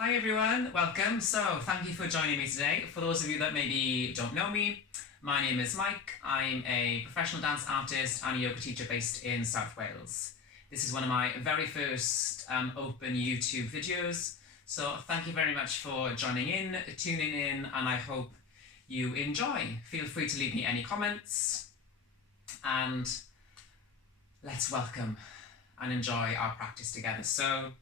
Hi everyone, welcome. So thank you for joining me today. For those of you that maybe don't know me, my name is Mike. I'm a professional dance artist and a yoga teacher based in South Wales. This is one of my very first open YouTube videos. So thank you very much for joining in, tuning in, and I hope you enjoy. Feel free to leave me any comments and let's welcome and enjoy our practice together. So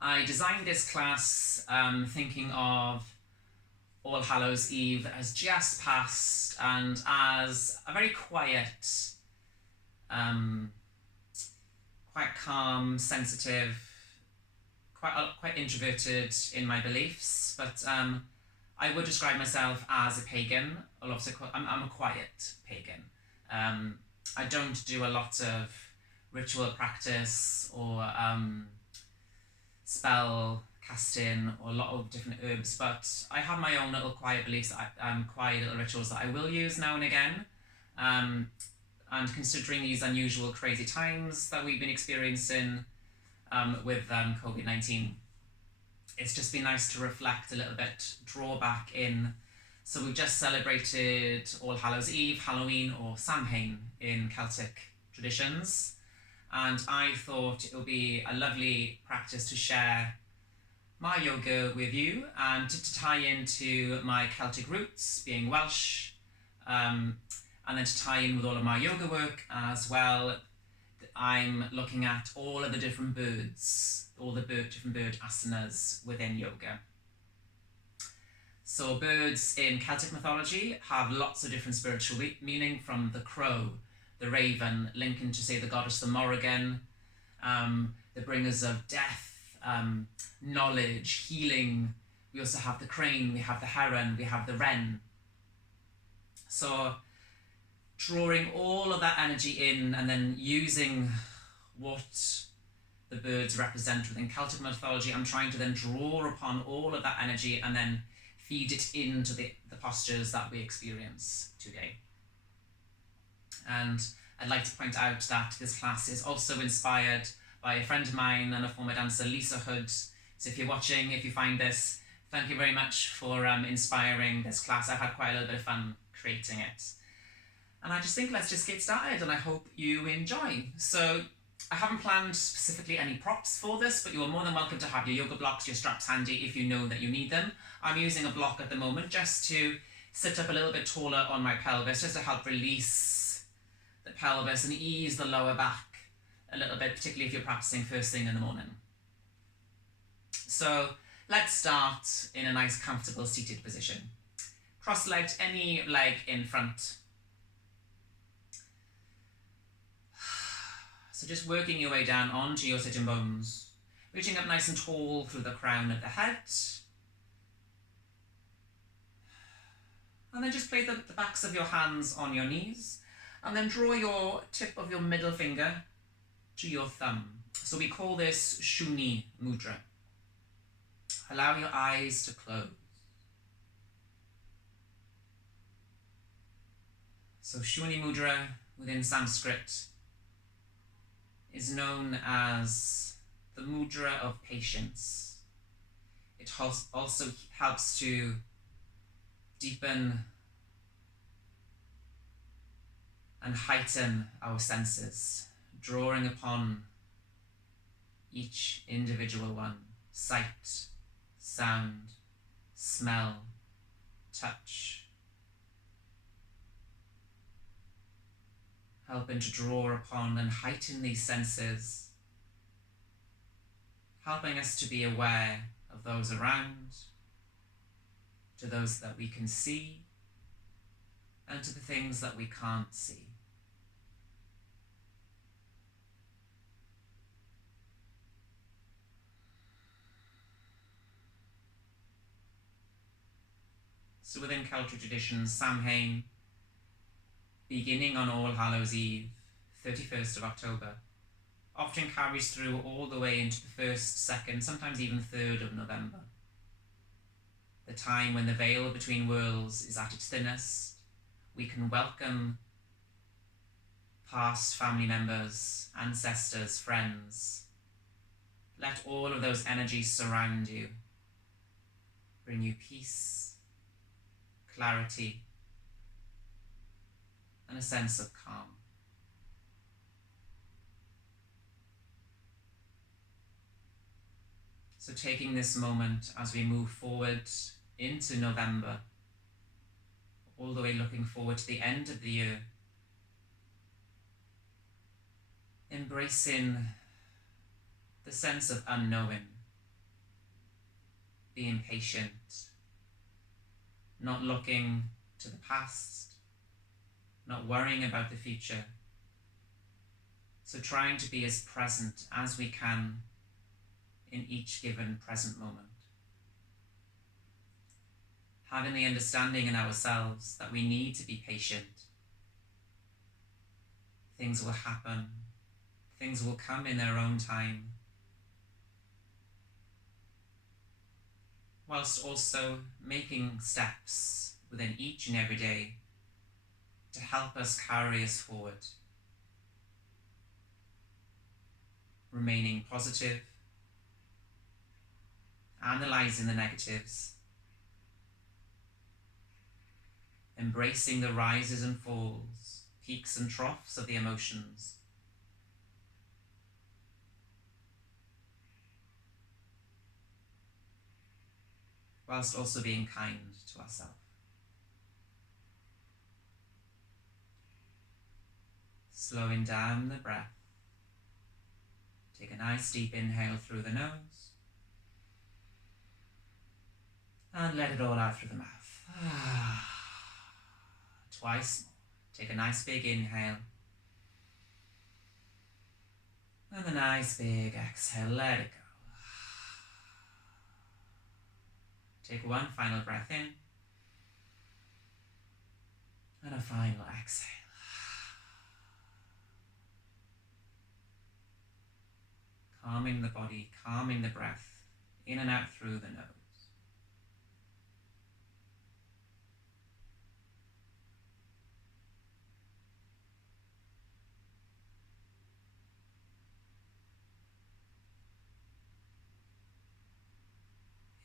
I designed this class thinking of All Hallows Eve as just passed and as a very quiet, quite calm, sensitive, quite introverted in my beliefs, but I would describe myself as a pagan. I'm a quiet pagan. I don't do a lot of ritual practice or spell casting or a lot of different herbs, but I have my own little quiet beliefs, quiet little rituals that I will use now and again. And considering these unusual, crazy times that we've been experiencing with COVID-19, it's just been nice to reflect a little bit, draw back in. So we've just celebrated All Hallows Eve, Halloween, or Samhain in Celtic traditions. And I thought it would be a lovely practice to share my yoga with you and to tie into my Celtic roots, being Welsh, and then to tie in with all of my yoga work as well. I'm looking at all of the different birds, different bird asanas within yoga. So birds in Celtic mythology have lots of different spiritual meaning, from the crow, the raven, linking to, say, the goddess the Morrigan, the bringers of death, knowledge, healing. We also have the crane, we have the heron, we have the wren. So drawing all of that energy in and then using what the birds represent within Celtic mythology, I'm trying to then draw upon all of that energy and then feed it into the postures that we experience today. And I'd like to point out that this class is also inspired by a friend of mine and a former dancer, Lisa Hood. So if you're watching, if you find this, thank you very much for inspiring this class. I've had quite a little bit of fun creating it. And I just think let's just get started, and I hope you enjoy. So I haven't planned specifically any props for this, but you are more than welcome to have your yoga blocks, your straps handy if you know that you need them. I'm using a block at the moment just to sit up a little bit taller on my pelvis, just to help release the pelvis and ease the lower back a little bit, particularly if you're practicing first thing in the morning. So let's start in a nice comfortable seated position. Cross-legged, any leg in front. So just working your way down onto your sitting bones, reaching up nice and tall through the crown of the head. And then just place the backs of your hands on your knees, and then draw your tip of your middle finger to your thumb. So we call this Shuni Mudra. Allow your eyes to close. So Shuni Mudra within Sanskrit is known as the mudra of patience. It also helps to deepen and heighten our senses, drawing upon each individual one: sight, sound, smell, touch, helping to draw upon and heighten these senses, helping us to be aware of those around, to those that we can see, and to the things that we can't see. So within Celtic traditions, Samhain, beginning on All Hallows Eve, 31st of October, often carries through all the way into the 1st, 2nd, sometimes even 3rd of November. The time when the veil between worlds is at its thinnest. We can welcome past family members, ancestors, friends, Let all of those energies surround you, bring you peace, clarity, and a sense of calm. So taking this moment as we move forward into November, all the way looking forward to the end of the year, embracing the sense of unknowing, being patient, not looking to the past, not worrying about the future. So trying to be as present as we can in each given present moment. Having the understanding in ourselves that we need to be patient. Things will happen. Things will come in their own time. Whilst also making steps within each and every day to help us carry us forward. Remaining positive, analysing the negatives, embracing the rises and falls, peaks and troughs of the emotions. Whilst also being kind to ourselves. Slowing down the breath. Take a nice deep inhale through the nose. And let it all out through the mouth. Twice more. Take a nice big inhale. And a nice big exhale, let it go. Take one final breath in. And a final exhale. Calming the body, calming the breath, in and out through the nose.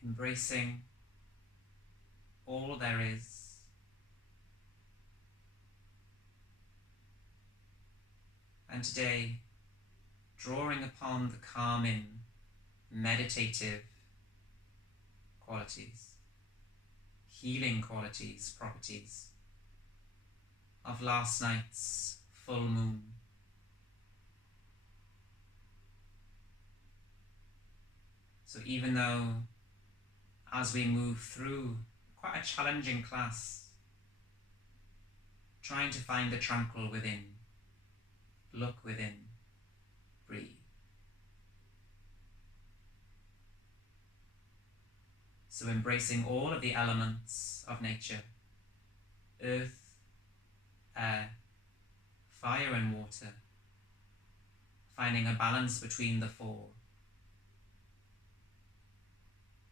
Embracing all there is. And today, drawing upon the calming, meditative qualities, healing qualities, properties of last night's full moon. So even though as we move through quite a challenging class, trying to find the tranquil within, look within, breathe. So embracing all of the elements of nature, earth, air, fire and water, finding a balance between the four.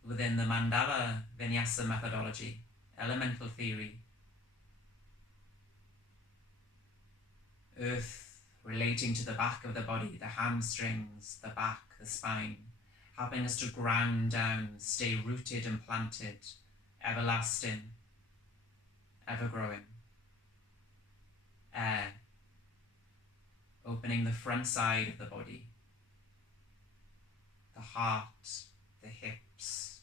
Within the mandala vinyasa methodology, elemental theory, earth relating to the back of the body, the hamstrings, the back, the spine, helping us to ground down, stay rooted and planted, everlasting, ever growing. Air, opening the front side of the body, the heart, the hips,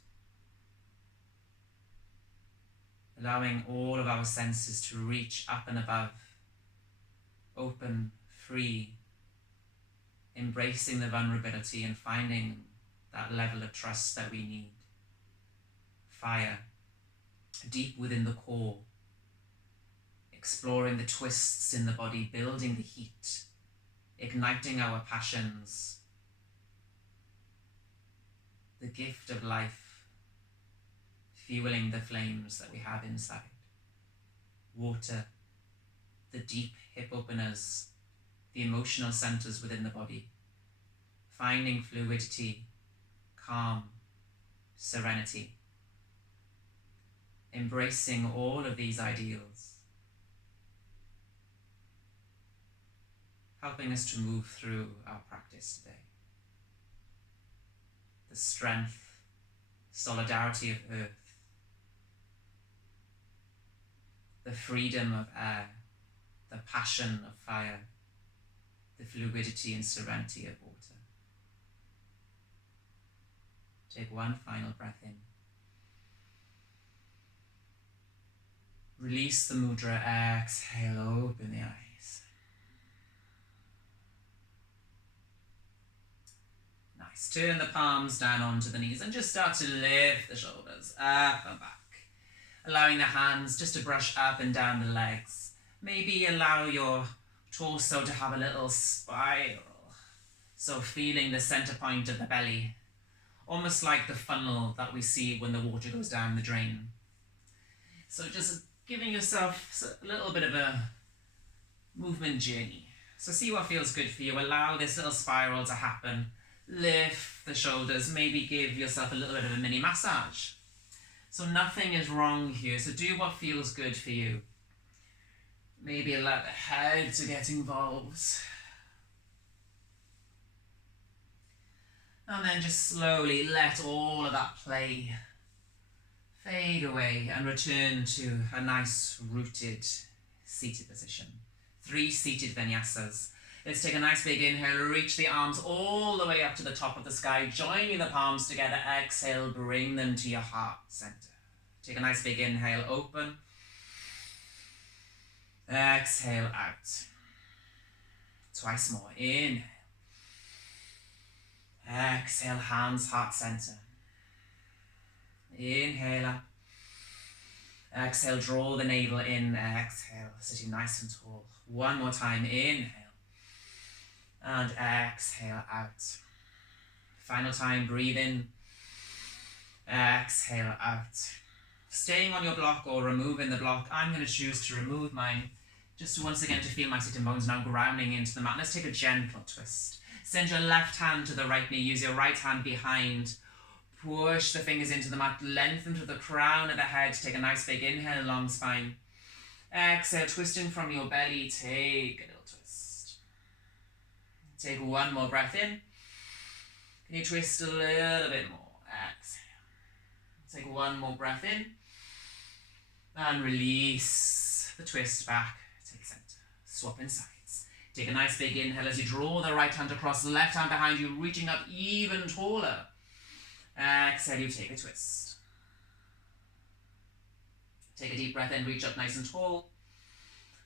allowing all of our senses to reach up and above, open, free, embracing the vulnerability and finding that level of trust that we need. Fire, deep within the core, exploring the twists in the body, building the heat, igniting our passions, the gift of life, fueling the flames that we have inside. Water, the deep hip openers, the emotional centers within the body, finding fluidity, calm, serenity, embracing all of these ideals, helping us to move through our practice today. the strength, solidarity of earth, the freedom of air, the passion of fire, the fluidity and serenity of water. Take one final breath in. Release the mudra, exhale, open the eyes. Nice. Turn the palms down onto the knees and just start to lift the shoulders up and back. Allowing the hands just to brush up and down the legs. Maybe allow your torso to have a little spiral. So feeling the center point of the belly. Almost like the funnel that we see when the water goes down the drain. So just giving yourself a little bit of a movement journey. So see what feels good for you. Allow this little spiral to happen. Lift the shoulders. Maybe give yourself a little bit of a mini massage. So nothing is wrong here. So do what feels good for you. Maybe allow the head to get involved. And then just slowly let all of that play fade away and return to a nice rooted seated position. 3 seated vinyasas. Let's take a nice big inhale, reach the arms all the way up to the top of the sky, joining the palms together, exhale, bring them to your heart center. Take a nice big inhale, open. Exhale out. Twice more, inhale. Exhale, hands, heart center. Inhale up. Exhale, draw the navel in. Exhale, sitting nice and tall. One more time, inhale. And exhale out. Final time, breathe in. Exhale out. Staying on your block or removing the block, I'm going to choose to remove mine. Just once again to feel my sitting bones now grounding into the mat. Let's take a gentle twist. Send your left hand to the right knee. Use your right hand behind. Push the fingers into the mat. Lengthen to the crown of the head. Take a nice big inhale, long spine. Exhale, twisting from your belly. Take a little twist. Take one more breath in. Can you twist a little bit more? Exhale. Take one more breath in. And release the twist back. Take center. Swapping sides. Take a nice big inhale as you draw the right hand across, left hand behind you, reaching up even taller. Exhale, you take a twist. Take a deep breath in, reach up nice and tall.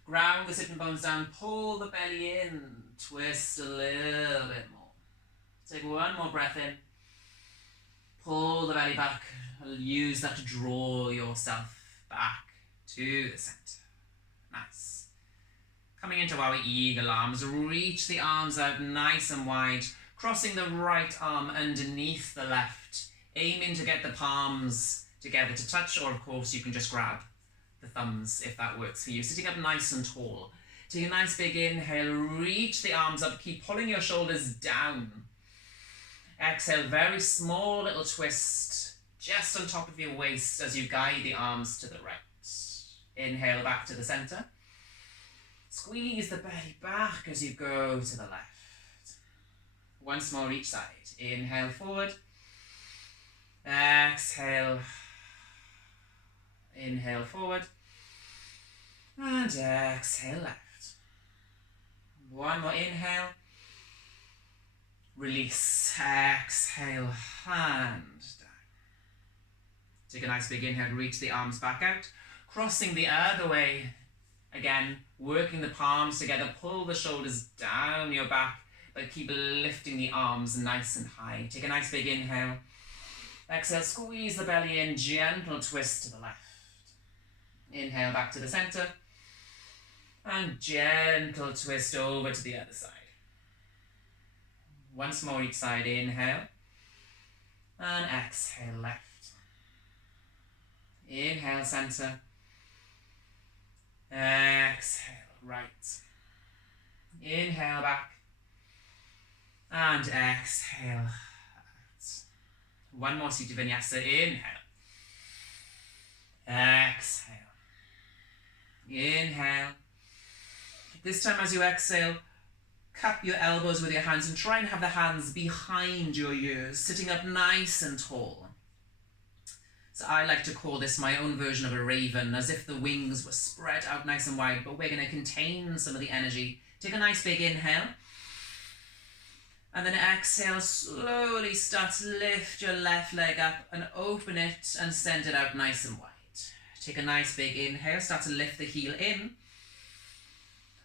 Ground the sitting bones down, pull the belly in, twist a little bit more. Take one more breath in. Pull the belly back. Use that to draw yourself back to the center. Nice. Coming into our eagle arms, reach the arms out nice and wide, crossing the right arm underneath the left, aiming to get the palms together to touch, or of course you can just grab the thumbs if that works for you. Sitting up nice and tall. Take a nice big inhale, reach the arms up, keep pulling your shoulders down. Exhale, very small little twist, just on top of your waist as you guide the arms to the right. Inhale back to the center. Squeeze the belly back as you go to the left. Once more each side. Inhale forward. Exhale. Inhale forward. And exhale left. One more inhale. Release. Exhale. Hand down. Take a nice big inhale. Reach the arms back out. Crossing the other way. Again, working the palms together. Pull the shoulders down your back, but keep lifting the arms nice and high. Take a nice big inhale. Exhale, squeeze the belly in. Gentle twist to the left. Inhale back to the center. And gentle twist over to the other side. Once more each side. Inhale. And exhale left. Inhale center. Exhale right. Inhale back. And exhale out. One more seated vinyasa. Inhale. Exhale. Inhale. This time as you exhale, Cup your elbows with your hands and try and have the hands behind your ears, sitting up nice and tall. So I like to call this my own version of a raven, as if the wings were spread out nice and wide, but we're going to contain some of the energy. Take a nice big inhale. And then exhale, slowly start to lift your left leg up and open it and send it out nice and wide. Take a nice big inhale, start to lift the heel in.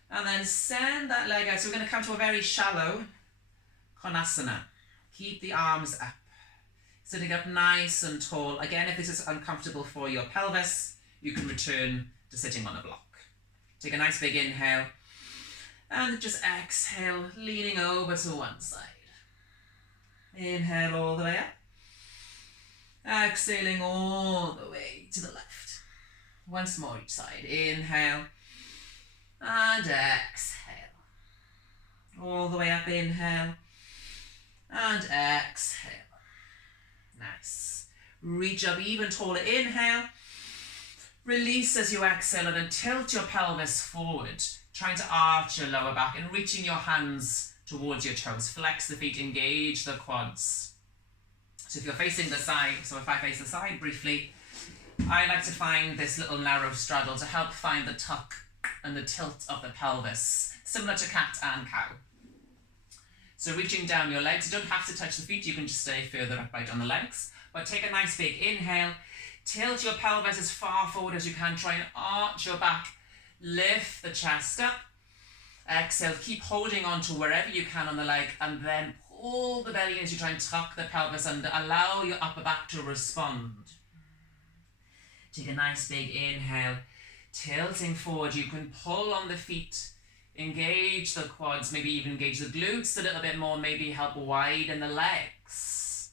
And then send that leg out. So we're going to come to a very shallow Konasana. Keep the arms up. Sitting up nice and tall. Again, if this is uncomfortable for your pelvis, you can return to sitting on a block. Take a nice big inhale. And just exhale, leaning over to one side. Inhale all the way up. Exhaling all the way to the left. Once more each side. Inhale. And exhale. All the way up, inhale. And exhale. Nice. Reach up even taller. Inhale. Release as you exhale and then tilt your pelvis forward, trying to arch your lower back and reaching your hands towards your toes. Flex the feet, engage the quads. So if you're facing the side, so if I face the side briefly, I like to find this little narrow straddle to help find the tuck and the tilt of the pelvis, similar to cat and cow. So reaching down your legs, you don't have to touch the feet, you can just stay further upright on the legs. But take a nice big inhale, tilt your pelvis as far forward as you can, try and arch your back, lift the chest up. Exhale, keep holding on to wherever you can on the leg and then pull the belly in as you try and tuck the pelvis under. Allow your upper back to respond. Take a nice big inhale, tilting forward. You can pull on the feet, engage the quads, maybe even engage the glutes a little bit more, maybe help widen the legs.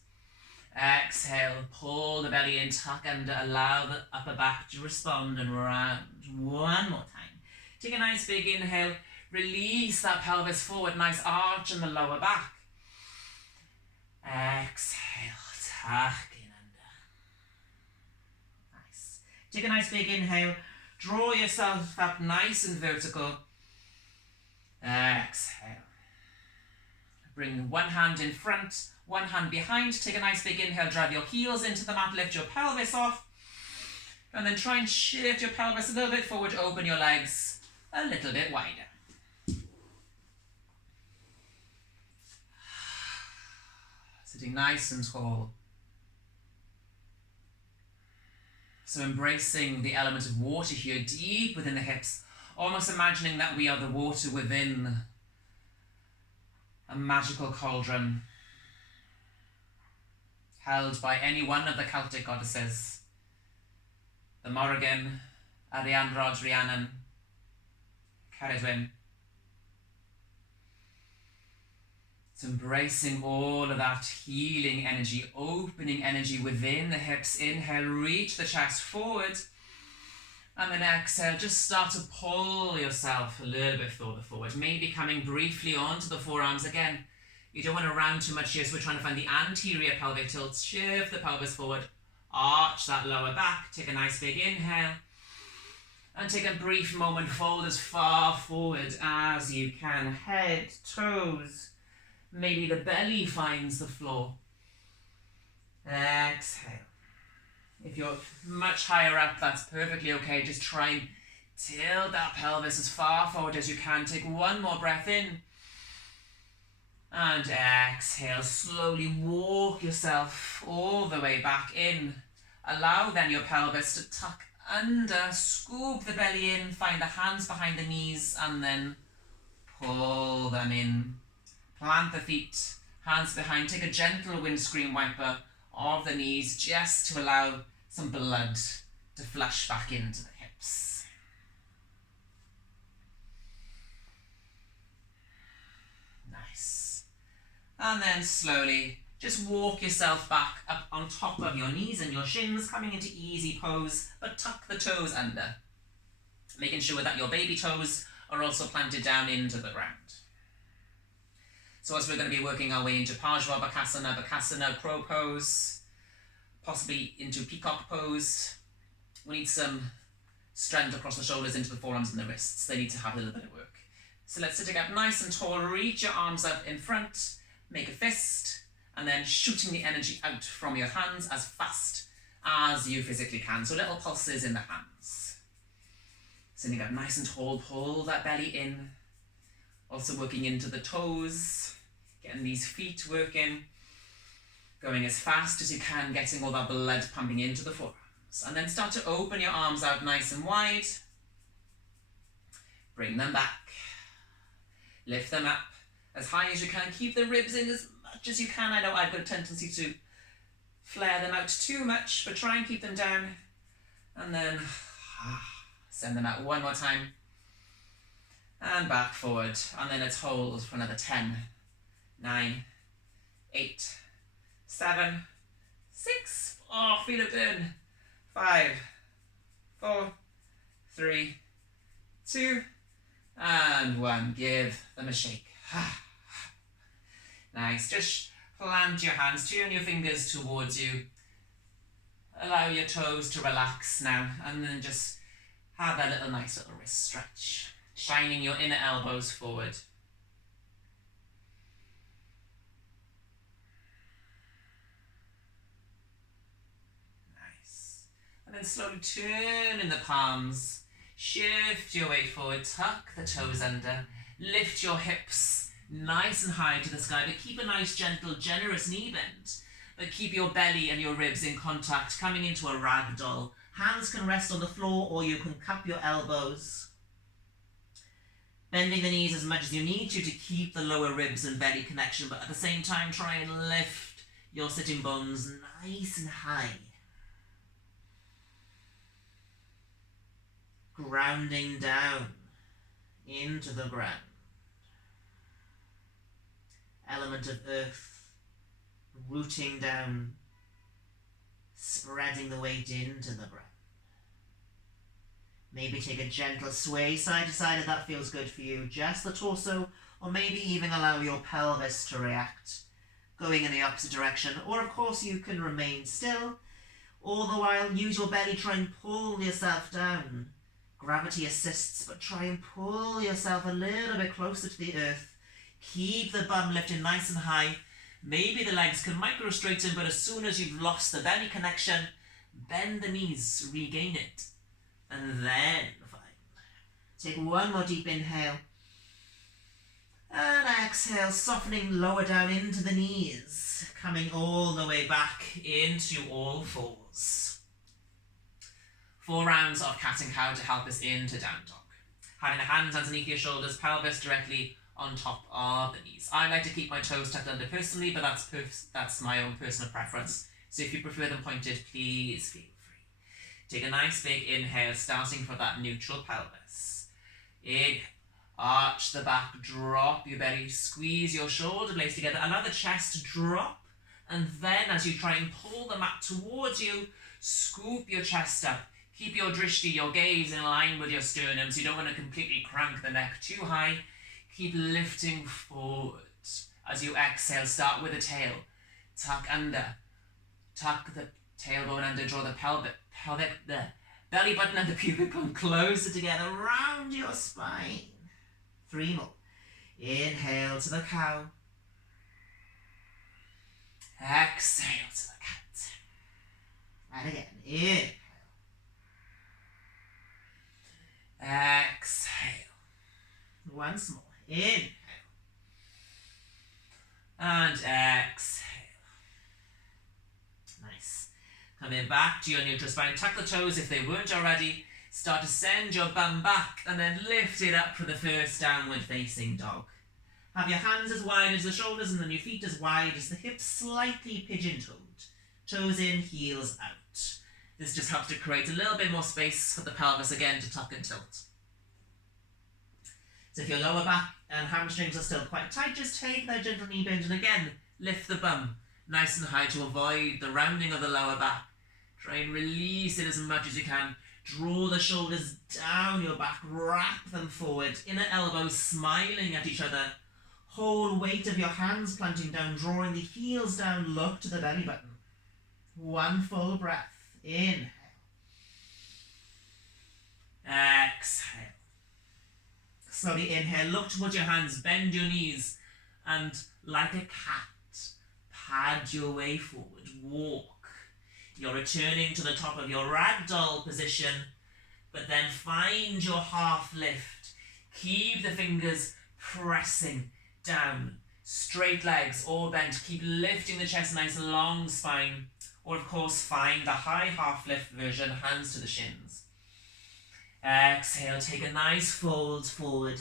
Exhale, pull the belly in, tuck under, allow the upper back to respond and round. One more time. Take a nice big inhale, release that pelvis forward, nice arch in the lower back. Exhale, tuck in under. Nice. Take a nice big inhale, draw yourself up nice and vertical. Exhale. Bring one hand in front, one hand behind. Take a nice big inhale, drive your heels into the mat, lift your pelvis off. And then try and shift your pelvis a little bit forward, open your legs a little bit wider. Sitting nice and tall. So embracing the element of water here, deep within the hips, almost imagining that we are the water within a magical cauldron held by any one of the Celtic goddesses, the Morrigan, Arianrhod, Rhiannon, Ceridwen. It's embracing all of that healing energy, opening energy within the hips. Inhale, reach the chest forward. And then exhale, just start to pull yourself a little bit further forward. Maybe coming briefly onto the forearms again. You don't want to round too much here, so we're trying to find the anterior pelvic tilt. Shift the pelvis forward. Arch that lower back. Take a nice big inhale. And take a brief moment, fold as far forward as you can. Head, toes. Maybe the belly finds the floor. Exhale. If you're much higher up, that's perfectly okay. Just try and tilt that pelvis as far forward as you can. Take one more breath in. And exhale. Slowly walk yourself all the way back in. Allow then your pelvis to tuck under. Scoop the belly in. Find the hands behind the knees and then pull them in. Plant the feet, hands behind. Take a gentle windscreen wiper of the knees just to allow some blood to flush back into the hips. Nice. And then slowly just walk yourself back up on top of your knees and your shins, coming into easy pose, but tuck the toes under, making sure that your baby toes are also planted down into the ground. So as we're going to be working our way into Pajvabhakasana, Bakasana, crow pose, possibly into peacock pose, we need some strength across the shoulders into the forearms and the wrists. They need to have a little bit of work. So let's sit up nice and tall, reach your arms up in front, make a fist, and then shooting the energy out from your hands as fast as you physically can. So little pulses in the hands. Sitting up nice and tall, pull that belly in. Also working into the toes, getting these feet working, going as fast as you can, getting all that blood pumping into the forearms. And then start to open your arms out nice and wide. Bring them back. Lift them up as high as you can. Keep the ribs in as much as you can. I know I've got a tendency to flare them out too much, but try and keep them down. And then send them out one more time. And back forward. And then let's hold for another 10, 9, 8, 7, 6. Oh, feel it burn. 5, 4, 3, 2, and 1. Give them a shake. Nice. Just plant your hands, turn your fingers towards you. Allow your toes to relax now, and then just have a little nice little wrist stretch. Shining your inner elbows forward. Nice. And then slowly turn in the palms. Shift your weight forward, tuck the toes under, lift your hips nice and high to the sky, but keep a nice, gentle, generous knee bend. But keep your belly and your ribs in contact, coming into a ragdoll. Hands can rest on the floor, or you can cup your elbows. Bending the knees as much as you need to keep the lower ribs and belly connection, but at the same time try and lift your sitting bones nice and high. Grounding down into the ground. Element of earth, rooting down, spreading the weight into the ground. Maybe take a gentle sway side to side if that feels good for you, just the torso, or maybe even allow your pelvis to react, going in the opposite direction. Or of course you can remain still, all the while use your belly, try and pull yourself down. Gravity assists, but try and pull yourself a little bit closer to the earth. Keep the bum lifted nice and high. Maybe the legs can micro straighten, but as soon as you've lost the belly connection, bend the knees, regain it. And then, fine. Take one more deep inhale. And exhale, softening lower down into the knees. Coming all the way back into all fours. 4 rounds of cat and cow to help us into down dog. Having the hands underneath your shoulders, pelvis directly on top of the knees. I like to keep my toes tucked under personally, but that's my own personal preference. So if you prefer them pointed, please feel free. Take a nice big inhale, starting from that neutral pelvis. Inhale, arch the back, drop your belly, squeeze your shoulder blades together, allow the chest to drop, and then as you try and pull the mat towards you, scoop your chest up. Keep your drishti, your gaze, in line with your sternum, so you don't want to completely crank the neck too high. Keep lifting forward. As you exhale, start with the tail. Tuck under. Tuck the tailbone under, draw the the belly button and the pubic bone closer together, round your spine. 3 more. Inhale to the cow. Exhale to the cat. And again, inhale. Exhale. Once more. Inhale. And exhale. Nice. Coming back to your neutral spine. Tuck the toes if they weren't already. Start to send your bum back and then lift it up for the first downward facing dog. Have your hands as wide as the shoulders and then your feet as wide as the hips, slightly pigeon-toed. Toes in, heels out. This just helps to create a little bit more space for the pelvis again to tuck and tilt. So if your lower back and hamstrings are still quite tight, just take that gentle knee bend and again, lift the bum nice and high to avoid the rounding of the lower back. Try and release it as much as you can. Draw the shoulders down your back, wrap them forward, inner elbows smiling at each other. Whole weight of your hands planting down, drawing the heels down, look to the belly button. 1 full breath. Inhale. Exhale. slowly inhale, look towards your hands, bend your knees, and like a cat, pad your way forward, walk. You're returning to the top of your ragdoll position, but then find your half lift. Keep the fingers pressing down. Straight legs or bent. Keep lifting the chest, nice long spine. Or of course, find the high half lift version, hands to the shins. Exhale, take a nice fold forward.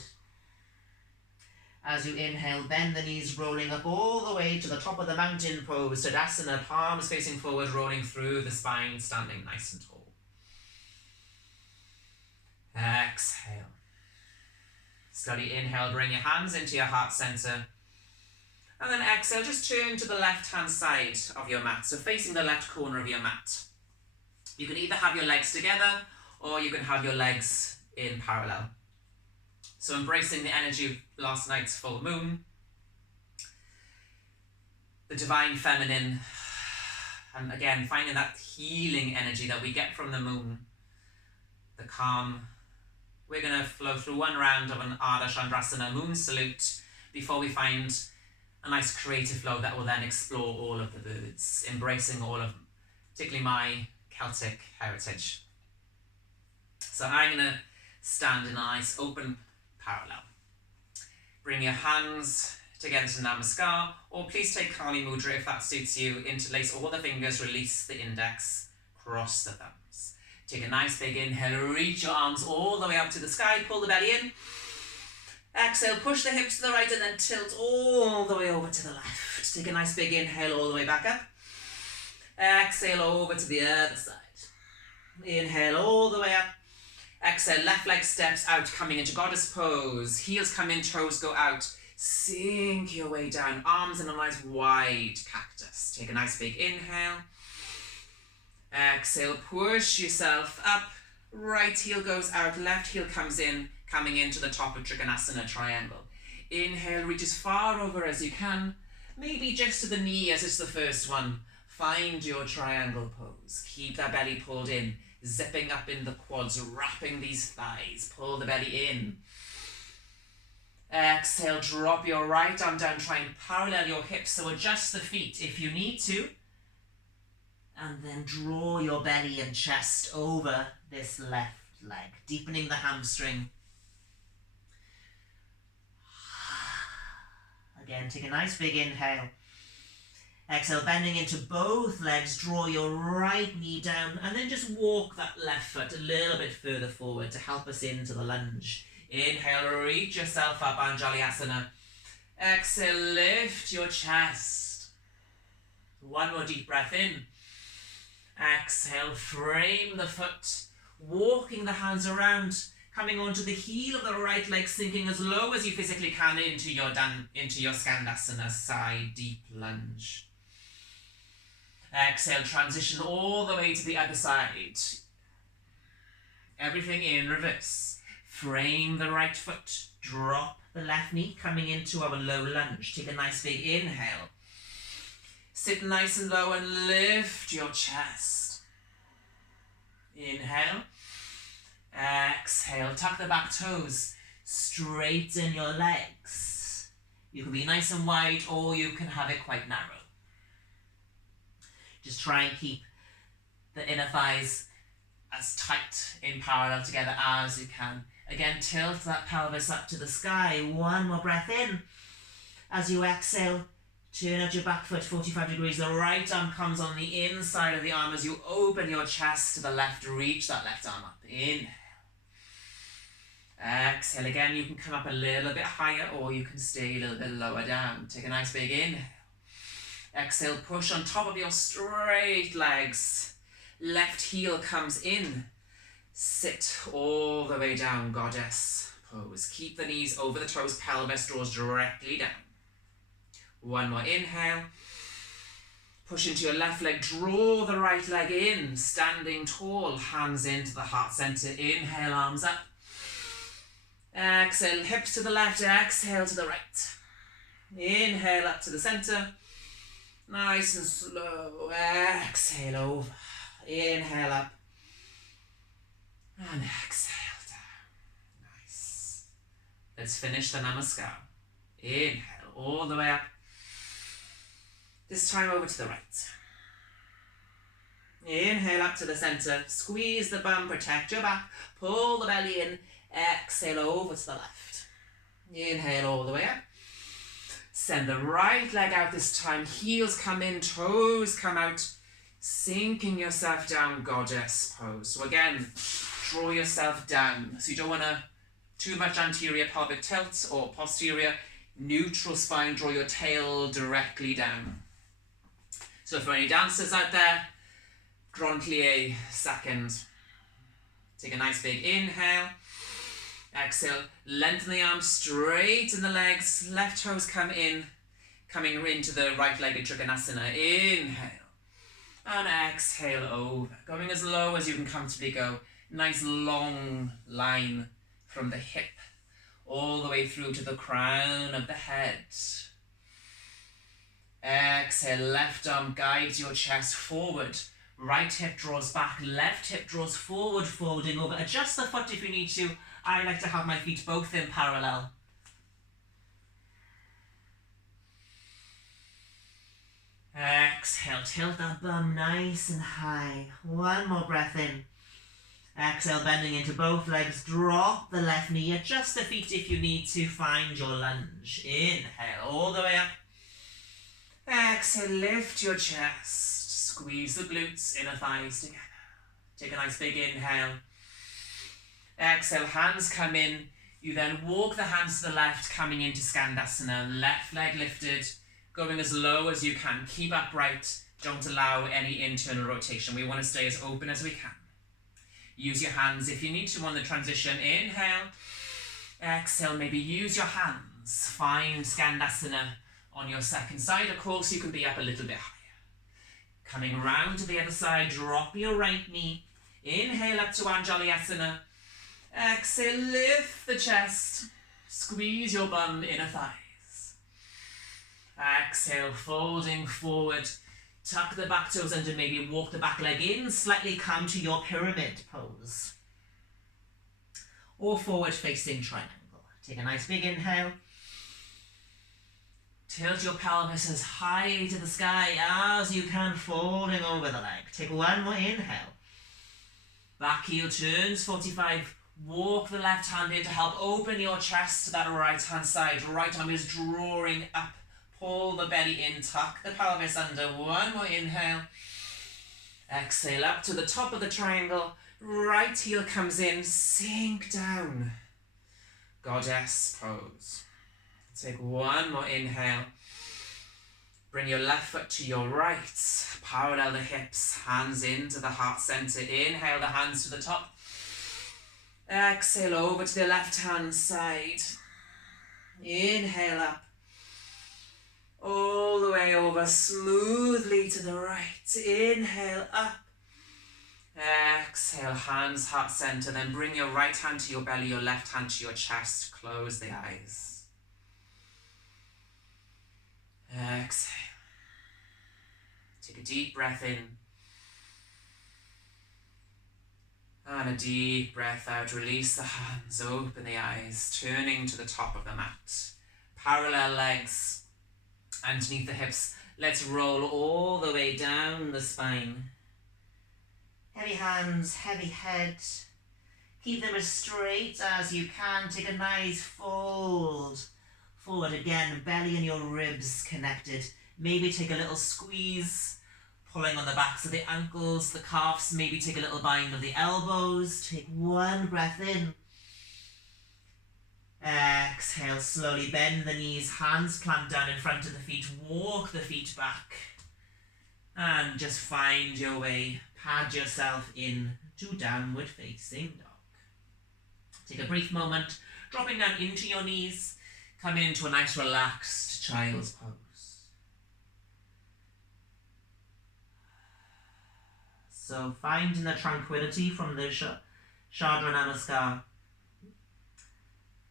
As you inhale, bend the knees, rolling up all the way to the top of the mountain pose. Tadasana, palms facing forward, rolling through the spine, standing nice and tall. Exhale. Slowly inhale, bring your hands into your heart center. And then exhale, just turn to the left-hand side of your mat, so facing the left corner of your mat. You can either have your legs together, or you can have your legs in parallel. So embracing the energy of last night's full moon, the divine feminine, and again, finding that healing energy that we get from the moon, the calm. We're going to flow through one round of an Ardha Chandrasana moon salute before we find a nice creative flow that will then explore all of the birds, embracing all of, particularly my Celtic heritage. So I'm going to stand in a nice open parallel. Bring your hands together to Namaskar, or please take Kali Mudra if that suits you. Interlace all the fingers, release the index, cross the thumbs. Take a nice big inhale, reach your arms all the way up to the sky, pull the belly in. Exhale, push the hips to the right and then tilt all the way over to the left. Take a nice big inhale all the way back up. Exhale over to the other side. Inhale all the way up. Exhale, left leg steps out, coming into goddess pose. Heels come in, toes go out. Sink your way down, arms in a nice wide cactus. Take a nice big inhale. Exhale, push yourself up. Right heel goes out, left heel comes in, coming into the top of Trikonasana triangle. Inhale, reach as far over as you can. Maybe just to the knee as it's the first one. Find your triangle pose. Keep that belly pulled in. Zipping up in the quads, wrapping these thighs. Pull the belly in. Exhale, drop your right arm down. Try and parallel your hips, so adjust the feet if you need to. And then draw your belly and chest over this left leg, deepening the hamstring. Again, take a nice big inhale. Exhale, bending into both legs, draw your right knee down, and then just walk that left foot a little bit further forward to help us into the lunge. Inhale, reach yourself up, Anjali-asana. Exhale, lift your chest. One more deep breath in. Exhale, frame the foot, walking the hands around, coming onto the heel of the right leg, sinking as low as you physically can into your Skandasana, side deep lunge. Exhale, transition all the way to the other side. Everything in reverse. Frame the right foot, drop the left knee, coming into our low lunge. Take a nice big inhale. Sit nice and low and lift your chest. Inhale. Exhale, tuck the back toes, straighten your legs. You can be nice and wide or you can have it quite narrow. Just try and keep the inner thighs as tight in parallel together as you can. Again, tilt that pelvis up to the sky. One more breath in. As you exhale, turn out your back foot 45 degrees. The right arm comes on the inside of the arm as you open your chest to the left. Reach that left arm up. Inhale. Exhale again. You can come up a little bit higher or you can stay a little bit lower down. Take a nice big inhale. Exhale, push on top of your straight legs. Left heel comes in. Sit all the way down, goddess pose. Keep the knees over the toes, pelvis draws directly down. One more inhale. Push into your left leg, draw the right leg in, standing tall, hands into the heart center. Inhale, arms up. Exhale, hips to the left, exhale to the right. Inhale up to the center. Nice and slow. Exhale over. Inhale up. And exhale down. Nice. Let's finish the Namaskar. Inhale all the way up. This time over to the right. Inhale up to the center. Squeeze the bum, protect your back. Pull the belly in. Exhale over to the left. Inhale all the way up. Send the right leg out this time. Heels come in, toes come out. Sinking yourself down, goddess pose. So again, draw yourself down. So you don't want too much anterior pelvic tilt or posterior. Neutral spine, draw your tail directly down. So for any dancers out there, grand plie, second. Take a nice big inhale. Exhale, lengthen the arms, straighten the legs, left toes come in, coming into the right-legged Trikonasana. Inhale. And exhale over. Going as low as you can comfortably go. Nice long line from the hip all the way through to the crown of the head. Exhale, left arm guides your chest forward. Right hip draws back, left hip draws forward, folding over. Adjust the foot if you need to. I like to have my feet both in parallel. Exhale, tilt that bum nice and high. One more breath in. Exhale, bending into both legs. Drop the left knee. Adjust the feet if you need to. Find your lunge. Inhale all the way up. Exhale, lift your chest. Squeeze the glutes, inner thighs together. Take a nice big inhale. Exhale, hands come in. You then walk the hands to the left, coming into Skandasana. Left leg lifted, going as low as you can. Keep upright. Don't allow any internal rotation. We want to stay as open as we can. Use your hands if you need to on the transition. Inhale. Exhale, maybe use your hands. Find Skandasana on your second side. Of course, you can be up a little bit higher. Coming round to the other side, drop your right knee. Inhale up to Anjalayasana. Exhale, lift the chest. Squeeze your bum, inner thighs. Exhale, folding forward. Tuck the back toes under, maybe walk the back leg in. Slightly come to your pyramid pose. Or forward facing triangle. Take a nice big inhale. Tilt your pelvis as high to the sky as you can, folding over the leg. Take one more inhale. Back heel turns 45. Walk the left hand in to help open your chest to that right hand side. Right arm is drawing up. Pull the belly in, tuck the pelvis under. One more inhale. Exhale up to the top of the triangle. Right heel comes in, sink down. Goddess pose. Take one more inhale. Bring your left foot to your right. Parallel the hips, hands into the heart center. Inhale the hands to the top. Exhale over to the left hand side. Inhale up. All the way over smoothly to the right. Inhale up. Exhale, hands heart center. Then bring your right hand to your belly, your left hand to your chest. Close the eyes. Exhale. Take a deep breath in. And a deep breath out. Release the hands, open the eyes, turning to the top of the mat. Parallel legs underneath the hips. Let's roll all the way down the spine. Heavy hands, heavy head. Keep them as straight as you can. Take a nice fold. Forward again, belly and your ribs connected. Maybe take a little squeeze, pulling on the backs of the ankles, the calves. Maybe take a little bind of the elbows. Take one breath in. Exhale, slowly bend the knees, hands plant down in front of the feet. Walk the feet back. And just find your way. Pad yourself in to downward facing dog. Take a brief moment, dropping down into your knees. Come into a nice relaxed child's pose. So finding the tranquility from the Shadra Namaskar.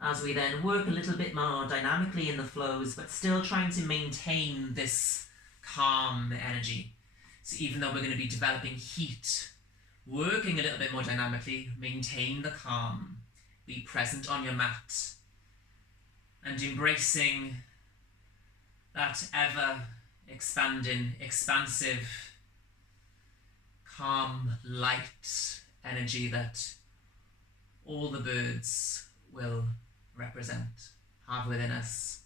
As we then work a little bit more dynamically in the flows, but still trying to maintain this calm energy. So even though we're going to be developing heat, working a little bit more dynamically, maintain the calm. Be present on your mat. and embracing that ever expanding, expansive, calm, light energy that all the birds will represent, have within us,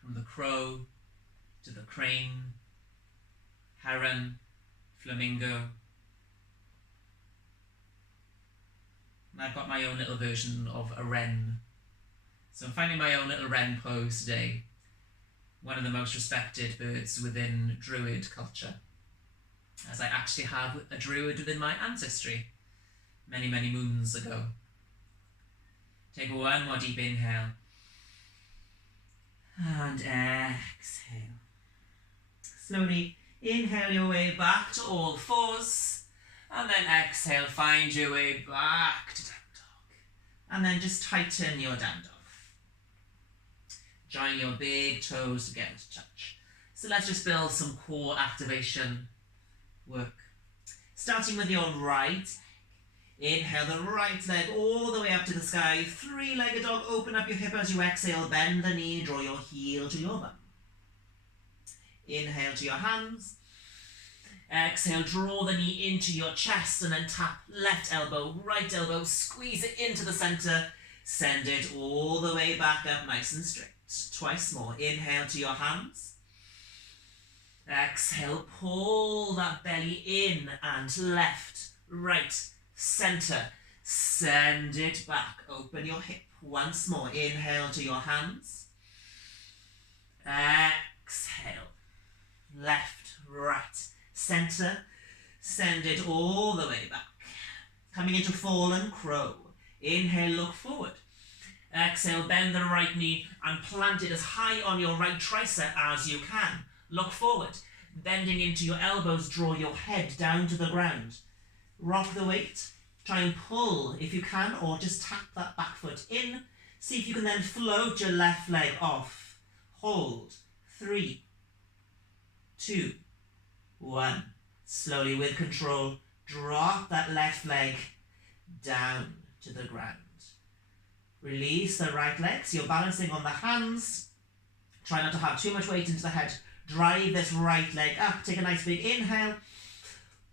from the crow to the crane, heron, flamingo. And I've got my own little version of a wren. So I'm finding my own little wren pose today. One of the most respected birds within Druid culture, as I actually have a Druid within my ancestry many, many moons ago. Take one more deep inhale and exhale. Slowly inhale your way back to all fours, and then exhale, find your way back to down dog, and then just tighten your down dog. Join your big toes together to touch. So let's just build some core activation work. Starting with your right. Inhale the right leg all the way up to the sky. Three-legged dog. Open up your hip as you exhale. Bend the knee. Draw your heel to your bum. Inhale to your hands. Exhale, draw the knee into your chest and then tap left elbow, right elbow. Squeeze it into the center. Send it all the way back up nice and straight. Twice more. Inhale to your hands. Exhale, pull that belly in and left, right, center. Send it back. Open your hip. Once more. Inhale to your hands. Exhale. Left, right, center. Send it all the way back. Coming into fallen crow. Inhale, look forward. Exhale, bend the right knee and plant it as high on your right tricep as you can. Look forward. Bending into your elbows, draw your head down to the ground. Rock the weight. Try and pull if you can, or just tap that back foot in. See if you can then float your left leg off. Hold. 3, 2, 1. Slowly with control, drop that left leg down to the ground. Release the right leg, so you're balancing on the hands. Try not to have too much weight into the head. Drive this right leg up. Take a nice big inhale.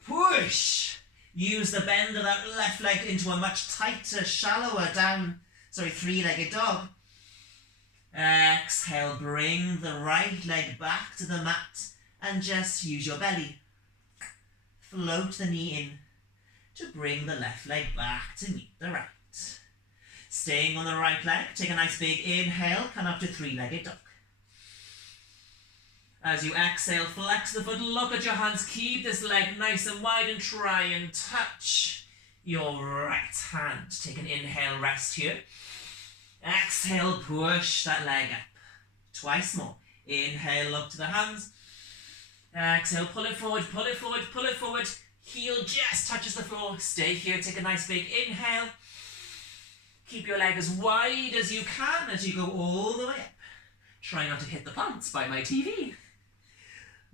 Push. Use the bend of that left leg into a much tighter, shallower three-legged dog. Exhale, bring the right leg back to the mat and just use your belly. Float the knee in to bring the left leg back to meet the right. Staying on the right leg, take a nice big inhale, come up to three-legged dog. As you exhale, flex the foot, look at your hands, keep this leg nice and wide and try and touch your right hand. Take an inhale, rest here. Exhale, push that leg up. Twice more. Inhale, look to the hands. Exhale, pull it forward, pull it forward, pull it forward. Heel just touches the floor. Stay here, take a nice big inhale. Keep your leg as wide as you can as you go all the way up. Try not to hit the plants by my TV.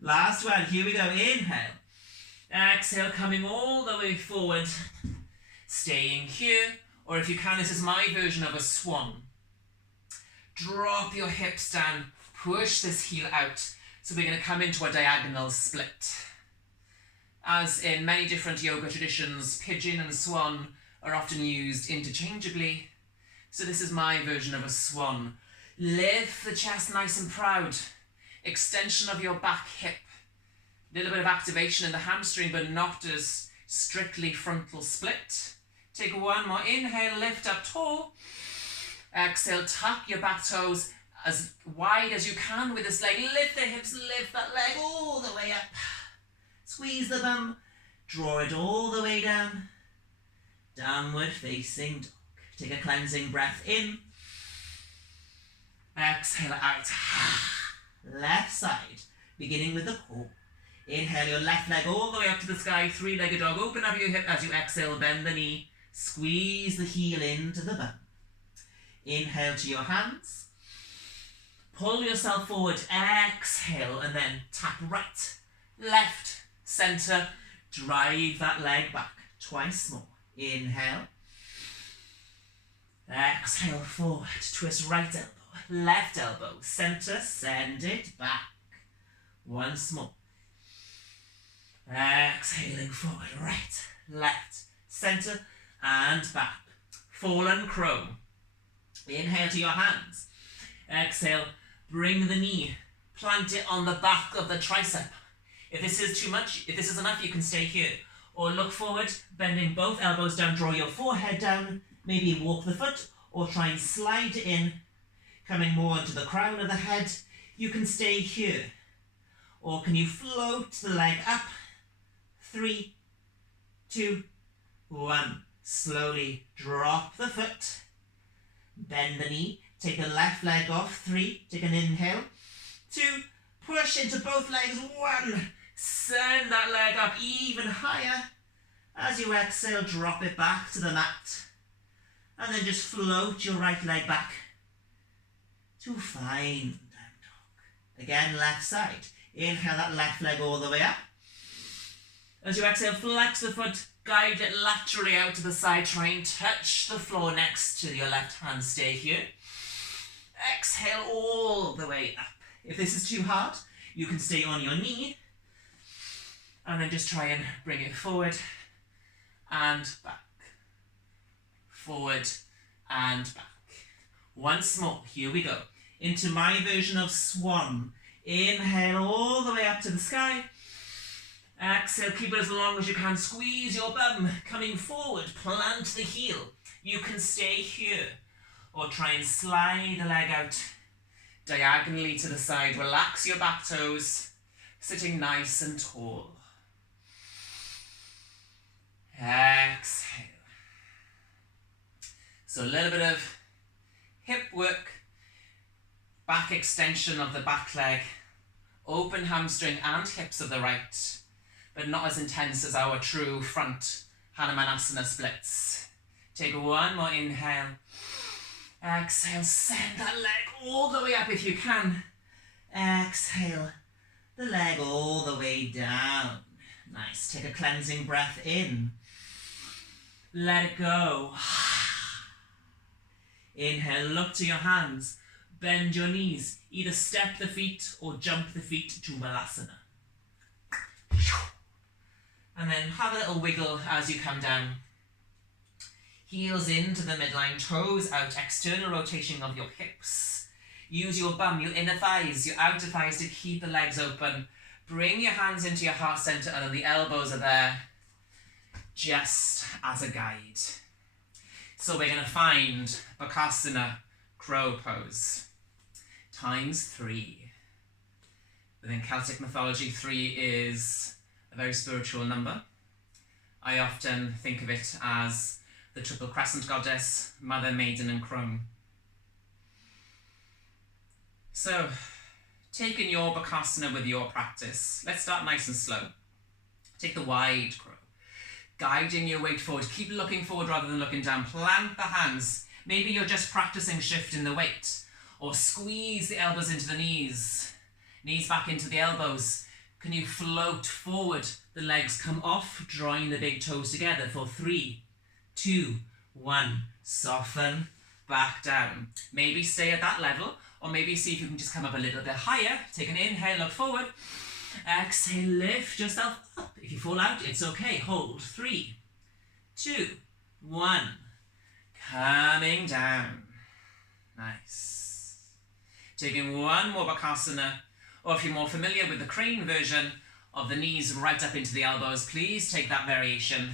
Last one, here we go, inhale. Exhale, coming all the way forward. Staying here, or if you can, this is my version of a swan. Drop your hips down, push this heel out. So we're going to come into a diagonal split. As in many different yoga traditions, pigeon and swan are often used interchangeably. So this is my version of a swan. Lift the chest nice and proud. Extension of your back hip. A little bit of activation in the hamstring, but not as strictly frontal split. Take one more inhale, lift up tall. Exhale, tuck your back toes as wide as you can with this leg. Lift the hips, lift that leg all the way up. Squeeze the bum, draw it all the way down. Downward facing dog. Take a cleansing breath in. Exhale out. Left side, beginning with the core. Inhale your left leg all the way up to the sky. Three-legged dog. Open up your hip as you exhale. Bend the knee. Squeeze the heel into the bum. Inhale to your hands. Pull yourself forward. Exhale and then tap right, left, center. Drive that leg back. Twice more. Inhale. Exhale forward. Twist right elbow. left elbow, center, send it back. Once more. Exhaling forward, right, left, center, and back. Fallen crow. Inhale to your hands. Exhale, bring the knee, plant it on the back of the tricep. If this is too much, if this is enough, you can stay here. Or look forward, bending both elbows down, draw your forehead down, maybe walk the foot, or try and slide in, coming more into the crown of the head. You can stay here. Or can you float the leg up? 3, 2, 1. Slowly drop the foot. Bend the knee. Take the left leg off. 3. Take an inhale. 2. Push into both legs. 1. Send that leg up even higher. As you exhale, drop it back to the mat. And then just float your right leg back to fine down dog. Again, left side. Inhale that left leg all the way up. As you exhale, flex the foot, guide it laterally out to the side. Try and touch the floor next to your left hand. Stay here. Exhale all the way up. If this is too hard, you can stay on your knee. And then just try and bring it forward and back. Forward and back. Once more. Here we go. Into my version of swan. Inhale all the way up to the sky. Exhale, keep it as long as you can. Squeeze your bum. Coming forward, plant the heel. You can stay here. Or try and slide the leg out diagonally to the side. Relax your back toes. Sitting nice and tall. Exhale. So a little bit of hip work. Back extension of the back leg. Open hamstring and hips of the right. But not as intense as our true front Hanumanasana splits. Take one more inhale. Exhale, send that leg all the way up if you can. Exhale, the leg all the way down. Nice, take a cleansing breath in. Let it go. Inhale, look to your hands. Bend your knees. Either step the feet or jump the feet to Malasana. And then have a little wiggle as you come down. Heels into the midline, toes out, external rotation of your hips. Use your bum, your inner thighs, your outer thighs to keep the legs open. Bring your hands into your heart center and then the elbows are there just as a guide. So we're going to find Bakasana crow pose. ×3. Within Celtic mythology, 3 is a very spiritual number. I often think of it as the Triple Crescent goddess, Mother, Maiden and Crone. So, taking your Bakasana with your practice, let's start nice and slow. Take the wide crow. Guiding your weight forward. Keep looking forward rather than looking down. Plant the hands. Maybe you're just practicing shifting the weight. Or squeeze the elbows into the knees. Knees back into the elbows. Can you float forward? The legs come off, drawing the big toes together for 3, 2, 1. Soften, back down. Maybe stay at that level, or maybe see if you can just come up a little bit higher. Take an inhale, look forward. Exhale, lift yourself up. If you fall out, it's okay. Hold. 3, 2, 1. Coming down. Nice. Taking one more Bakasana, or if you're more familiar with the crane version of the knees right up into the elbows, please take that variation.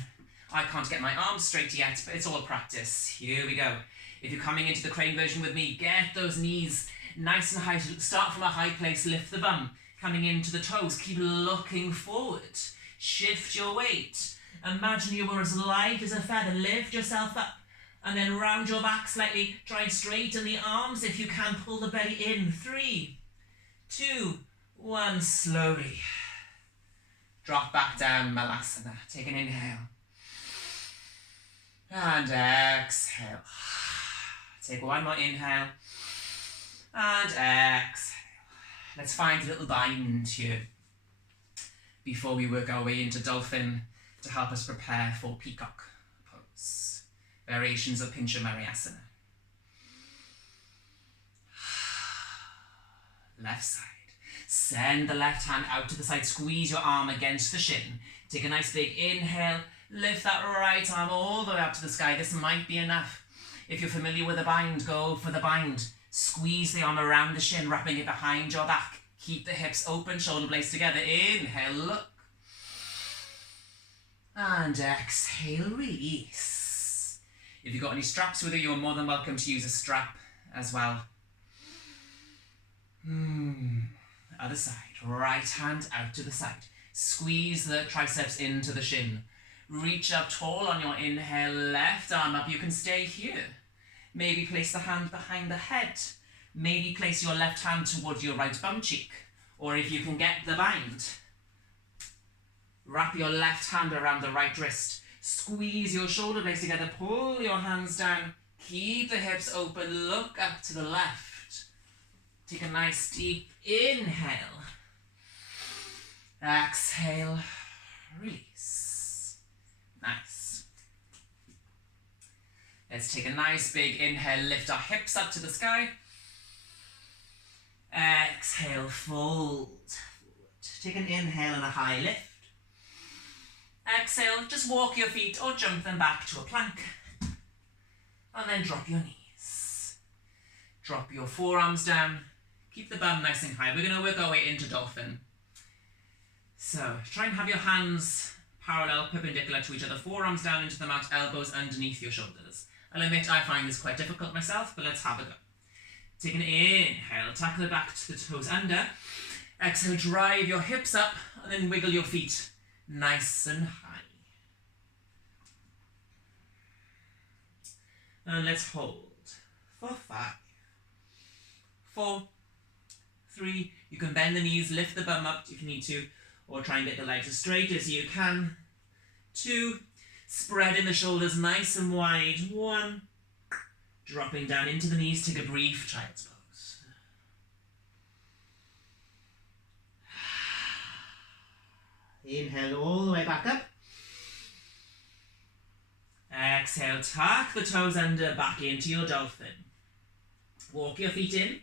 I can't get my arms straight yet, but it's all practice. Here we go. If you're coming into the crane version with me, get those knees nice and high. Start from a high place, lift the bum. Coming into the toes, keep looking forward. Shift your weight. Imagine you were as light as a feather. Lift yourself up. And then round your back slightly. Try and straighten the arms. If you can, pull the belly in. 3, 2, 1. Slowly. Drop back down, Malasana. Take an inhale. And exhale. Take one more inhale. And exhale. Let's find a little bind here before we work our way into dolphin to help us prepare for peacock pose. Variations of Pincha Mayurasana. left side. Send the left hand out to the side, squeeze your arm against the shin. Take a nice big inhale, lift that right arm all the way up to the sky. This might be enough. If you're familiar with a bind, go for the bind. Squeeze the arm around the shin, wrapping it behind your back. Keep the hips open, shoulder blades together. Inhale, look. And exhale, release. If you've got any straps with you, you're more than welcome to use a strap as well. Other side, right hand out to the side. Squeeze the triceps into the shin. Reach up tall on your inhale, left arm up. You can stay here. Maybe place the hand behind the head. Maybe place your left hand towards your right bum cheek. Or if you can get the bind, wrap your left hand around the right wrist. Squeeze your shoulder blades together. Pull your hands down. Keep the hips open. Look up to the left. Take a nice deep inhale. Exhale. Release. Nice. Let's take a nice big inhale. Lift our hips up to the sky. Exhale. Fold. Take an inhale and a high lift. Exhale, just walk your feet or jump them back to a plank. And then drop your knees. Drop your forearms down. Keep the bum nice and high. We're going to work our way into dolphin. So try and have your hands parallel, perpendicular to each other. Forearms down into the mat, elbows underneath your shoulders. I'll admit I find this quite difficult myself, but let's have a go. Take an inhale, tackle it back to the toes under. Exhale, drive your hips up and then wiggle your feet nice and high. And let's hold for 5, 4, 3. You can bend the knees, lift the bum up if you need to, or try and get the legs as straight as you can. 2, spreading the shoulders nice and wide. 1, dropping down into the knees, take a brief child's pose. Inhale all the way back up. Exhale, tuck the toes under, back into your dolphin. Walk your feet in.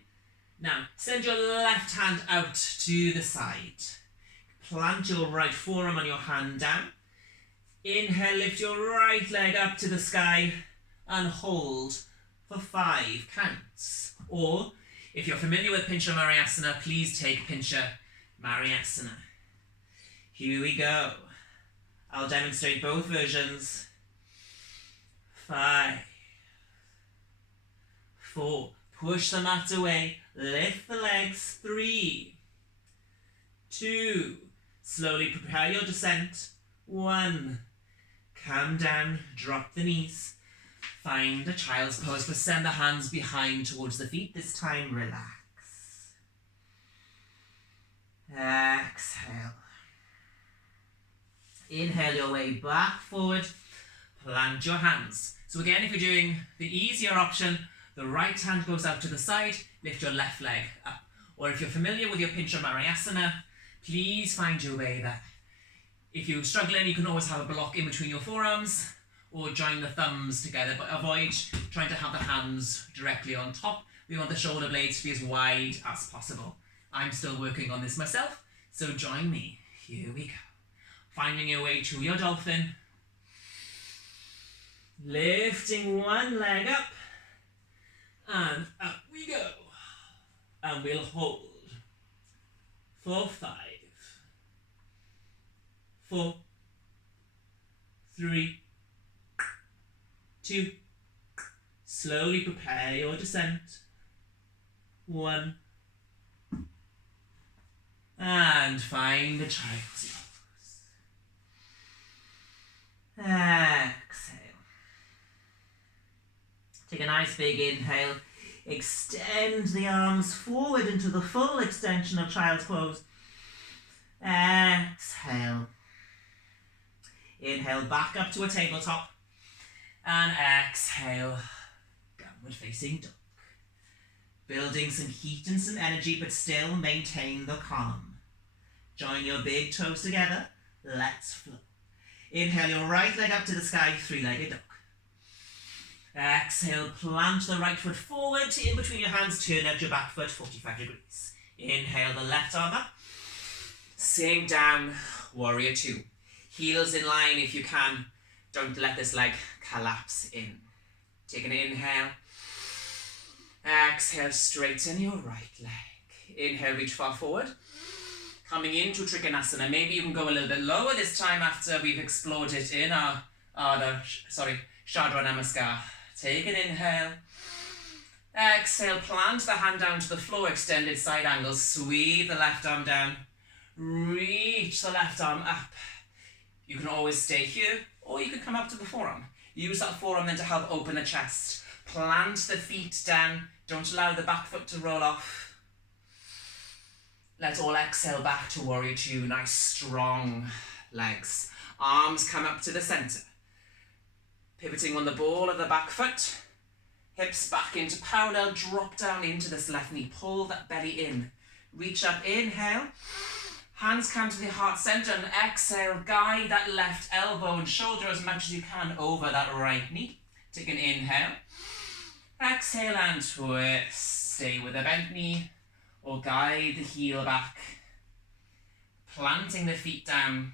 Now, send your left hand out to the side. Plant your right forearm on your hand down. Inhale, lift your right leg up to the sky and hold for 5 counts. Or, if you're familiar with Pincha Mariasana, please take Pincha Mariasana. Here we go. I'll demonstrate both versions. 5, 4, push the mat away, lift the legs. 3, 2, slowly prepare your descent. 1, calm down, drop the knees. Find a child's pose, but send the hands behind towards the feet. This time, relax. Exhale. Inhale your way back forward. Plant your hands. So again, if you're doing the easier option, the right hand goes out to the side, lift your left leg up. Or if you're familiar with your Pincha Mariasana, please find your way there. If you're struggling, you can always have a block in between your forearms or join the thumbs together, but avoid trying to have the hands directly on top. We want the shoulder blades to be as wide as possible. I'm still working on this myself, so join me. Here we go. Finding your way to your dolphin. Lifting one leg up. And up we go. And we'll hold for 5, 4, 3, 2. Slowly prepare your descent. 1. And find a child's pose. Exhale. Take a nice big inhale. Extend the arms forward into the full extension of child's pose. Exhale. Inhale back up to a tabletop. And exhale, downward facing dog. Building some heat and some energy, but still maintain the calm. Join your big toes together. Let's flow. Inhale your right leg up to the sky, 3-legged dog. Exhale, plant the right foot forward, in between your hands, turn out your back foot 45 degrees. Inhale the left arm up. Sink down, warrior two. Heels in line if you can. Don't let this leg collapse in. Take an inhale. Exhale, straighten your right leg. Inhale, reach far forward. Coming into Trikonasana. Maybe you can go a little bit lower this time after we've explored it in our Shadra Namaskar. Take an inhale. Exhale, plant the hand down to the floor, extended side angle. Sweep the left arm down. Reach the left arm up. You can always stay here, or you can come up to the forearm. Use that forearm then to help open the chest. Plant the feet down. Don't allow the back foot to roll off. Let's all exhale back to warrior two. Nice strong legs. Arms come up to the center. Pivoting on the ball of the back foot. Hips back into parallel. Drop down into this left knee. Pull that belly in. Reach up. Inhale. Hands come to the heart center and exhale. Guide that left elbow and shoulder as much as you can over that right knee. Take an inhale. Exhale and twist. Stay with a bent knee or guide the heel back. Planting the feet down.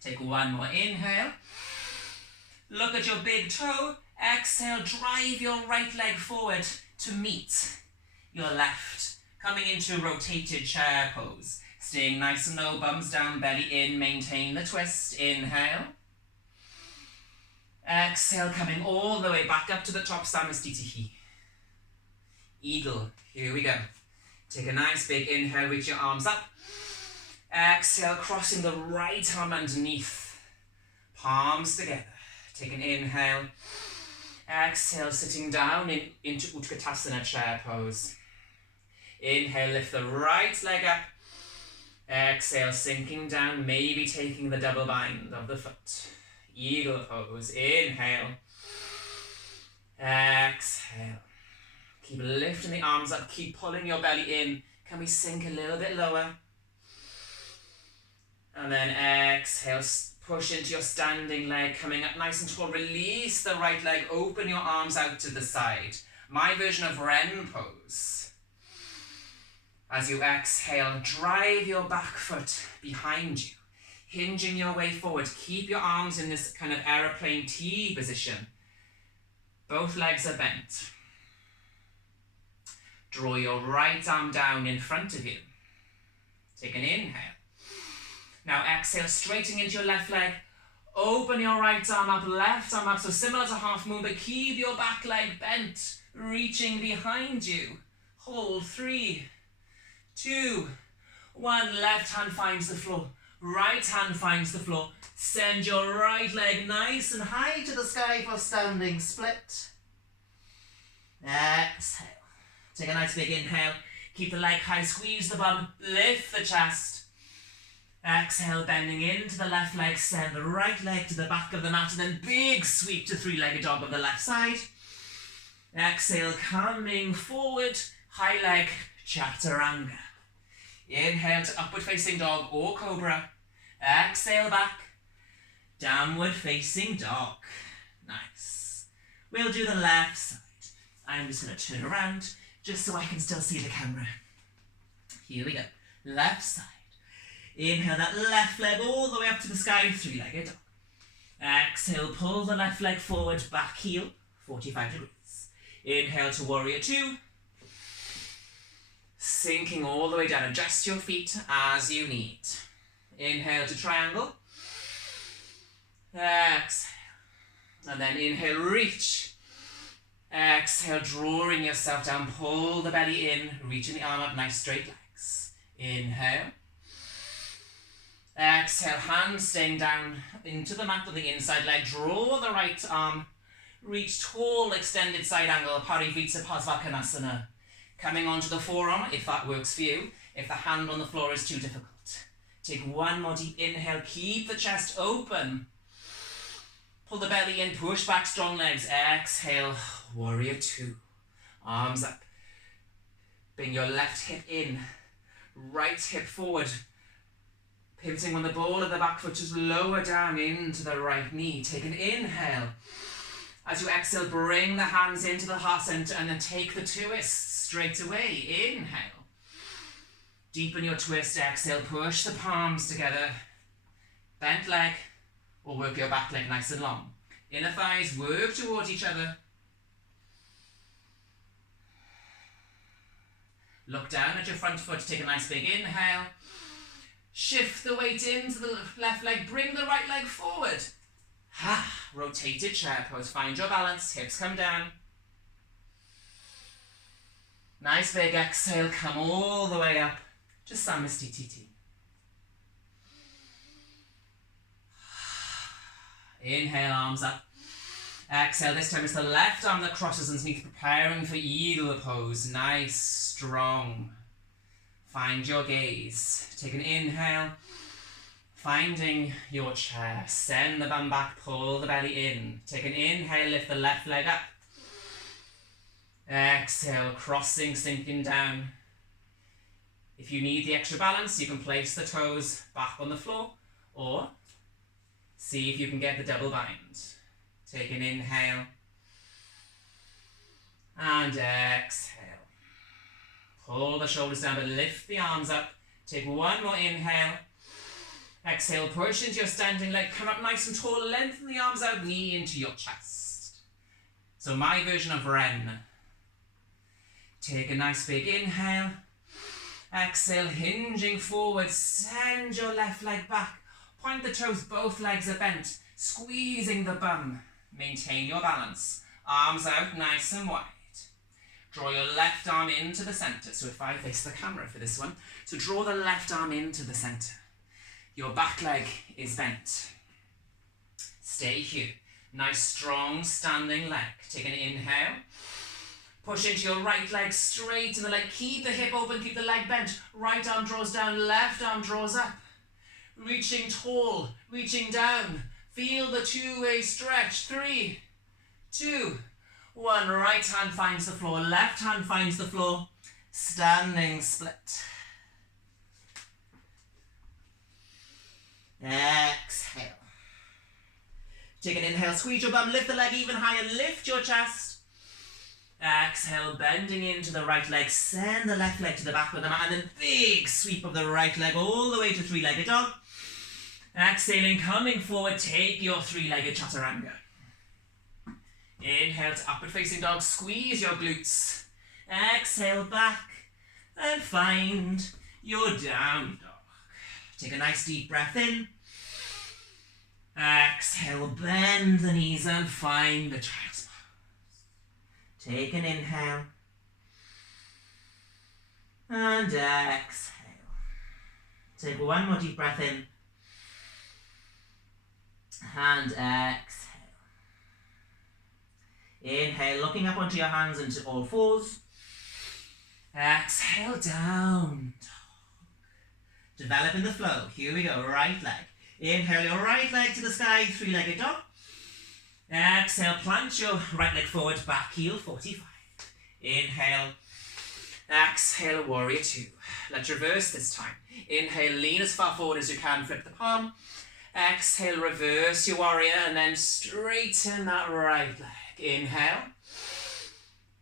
Take one more inhale. Look at your big toe. Exhale, drive your right leg forward to meet your left. Coming into rotated chair pose. Staying nice and low, bums down, belly in, maintain the twist. Inhale. Exhale, coming all the way back up to the top, Samastitihi. Eagle, here we go. Take a nice big inhale, reach your arms up. Exhale, crossing the right arm underneath. Palms together. Take an inhale. Exhale, sitting down into Utkatasana chair pose. Inhale, lift the right leg up. Exhale, sinking down, maybe taking the double bind of the foot. Eagle pose. Inhale. Exhale. Keep lifting the arms up. Keep pulling your belly in. Can we sink a little bit lower? And then exhale. Push into your standing leg. Coming up nice and tall. Release the right leg. Open your arms out to the side. My version of Ren pose. As you exhale, drive your back foot behind you. Hinging your way forward. Keep your arms in this kind of aeroplane T position. Both legs are bent. Draw your right arm down in front of you. Take an inhale. Now exhale, straightening into your left leg. Open your right arm up, left arm up. So similar to half moon, but keep your back leg bent. Reaching behind you. Hold. 3, 2, 1. Left hand finds the floor. Right hand finds the floor. Send your right leg nice and high to the sky for standing split. Exhale. Take a nice big inhale. Keep the leg high. Squeeze the bum. Lift the chest. Exhale, bending into the left leg. Send the right leg to the back of the mat. And then big sweep to three-legged dog on the left side. Exhale, coming forward. High leg, chaturanga. Inhale to upward facing dog or cobra. Exhale back. Downward facing dog. Nice. We'll do the left side. I'm just going to turn around just so I can still see the camera. Here we go. Left side. Inhale that left leg all the way up to the sky. Three-legged dog. Exhale, pull the left leg forward. Back heel. 45 degrees. Inhale to warrior two. Sinking all the way down. Adjust your feet as you need. Inhale to triangle. Exhale. And then inhale, reach. Exhale, drawing yourself down. Pull the belly in. Reaching the arm up. Nice straight legs. Inhale. Exhale, hands staying down into the mat with the inside leg. Draw the right arm. Reach tall, extended side angle. Parivritsa Pasvakanasana. Coming onto the forearm, if that works for you. If the hand on the floor is too difficult. Take one more deep inhale. Keep the chest open. Pull the belly in. Push back strong legs. Exhale. Warrior two. Arms up. Bring your left hip in. Right hip forward. Pivoting on the ball of the back foot. Just lower down into the right knee. Take an inhale. As you exhale, bring the hands into the heart center and then take the twist straight away. Inhale. Deepen your twist. Exhale, push the palms together. Bent leg, or work your back leg nice and long. Inner thighs work towards each other. Look down at your front foot, take a nice big inhale. Shift the weight into the left leg, bring the right leg forward. Rotated chair pose, find your balance, hips come down. Nice big exhale, come all the way up to Samastiti. Inhale, arms up. Exhale, this time it's the left arm that crosses underneath, preparing for eagle pose. Nice, strong. Find your gaze. Take an inhale. Finding your chair. Send the bum back, pull the belly in. Take an inhale, lift the left leg up. Exhale, crossing, sinking down. If you need the extra balance, you can place the toes back on the floor, or see if you can get the double bind. Take an inhale. And exhale. Pull the shoulders down, but lift the arms up. Take one more inhale. Exhale, push into your standing leg. Come up nice and tall. Lengthen the arms out, knee into your chest. So my version of Wren. Take a nice big inhale. Exhale, hinging forward. Send your left leg back. Point the toes, both legs are bent. Squeezing the bum. Maintain your balance. Arms out nice and wide. Draw your left arm into the center. So if I face the camera for this one, so draw the left arm into the center. Your back leg is bent. Stay here. Nice strong standing leg. Take an inhale. Push into your right leg, straighten the leg. Keep the hip open, keep the leg bent. Right arm draws down, left arm draws up. Reaching tall, reaching down. Feel the two-way stretch. 3, 2, 1. Right hand finds the floor, left hand finds the floor. Standing split. Exhale. Take an inhale, squeeze your bum, lift the leg even higher, lift your chest. Exhale, bending into the right leg, send the left leg to the back of the mat, and then big sweep of the right leg all the way to three-legged dog. Exhaling, coming forward, take your three-legged chaturanga. Inhale to upward facing dog, squeeze your glutes. Exhale back and find your down dog. Take a nice deep breath in. Exhale, bend the knees and find the child's pose. Take an inhale. And exhale. Take one more deep breath in. And exhale. Inhale, looking up onto your hands into all fours. Exhale, down dog. Developing the flow. Here we go, right leg. Inhale your right leg to the sky, three-legged dog. Exhale, plant your right leg forward, back heel 45. Inhale. Exhale, warrior 2. Let's reverse this time. Inhale, lean as far forward as you can, flip the palm. Exhale, reverse your warrior, and then straighten that right leg. Inhale.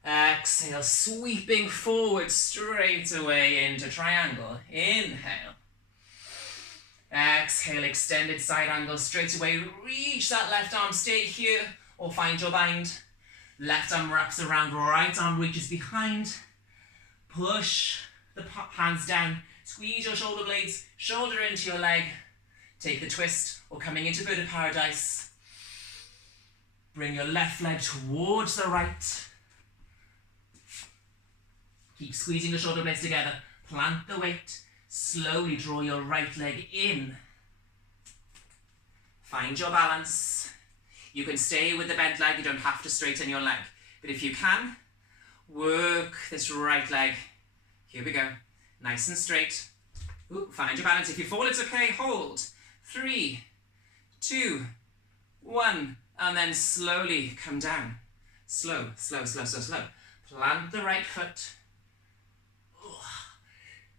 Exhale, sweeping forward straight away into triangle. Inhale. Exhale, extended side angle straight away. Reach that left arm, stay here, or find your bind. Left arm wraps around, right arm reaches behind. Push the hands down. Squeeze your shoulder blades, shoulder into your leg. Take the twist, or coming into Buddha paradise. Bring your left leg towards the right. Keep squeezing the shoulder blades together. Plant the weight. Slowly draw your right leg in. Find your balance. You can stay with the bent leg. You don't have to straighten your leg. But if you can, work this right leg. Here we go. Nice and straight. Ooh, find your balance. If you fall, it's okay. Hold. 3, 2, 1. And then slowly come down. Slow, slow, slow, slow, slow. Plant the right foot.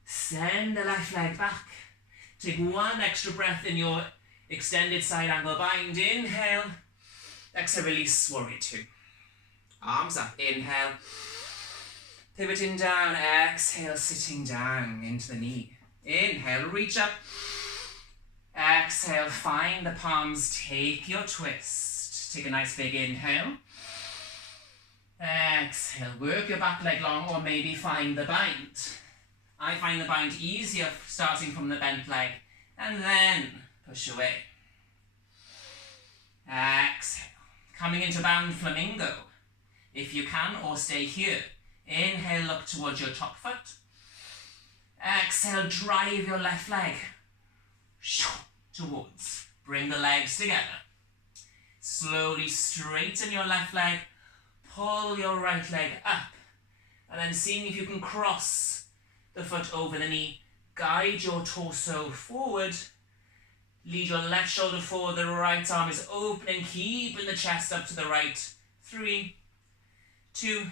Send the left leg back. Take one extra breath in your extended side angle bind. Inhale. Exhale, release, warrior 2. Arms up. Inhale. Pivoting down, exhale, sitting down into the knee. Inhale, reach up. Exhale, find the palms, take your twist. Take a nice big inhale. Exhale, work your back leg long, or maybe find the bind. I find the bind easier starting from the bent leg, and then push away. Exhale, coming into bound flamingo. If you can, or stay here. Inhale, look towards your top foot. Exhale, drive your left leg towards. Bring the legs together. Slowly straighten your left leg. Pull your right leg up. And then seeing if you can cross the foot over the knee. Guide your torso forward. Lead your left shoulder forward. The right arm is opening. Keeping the chest up to the right. 3, 2,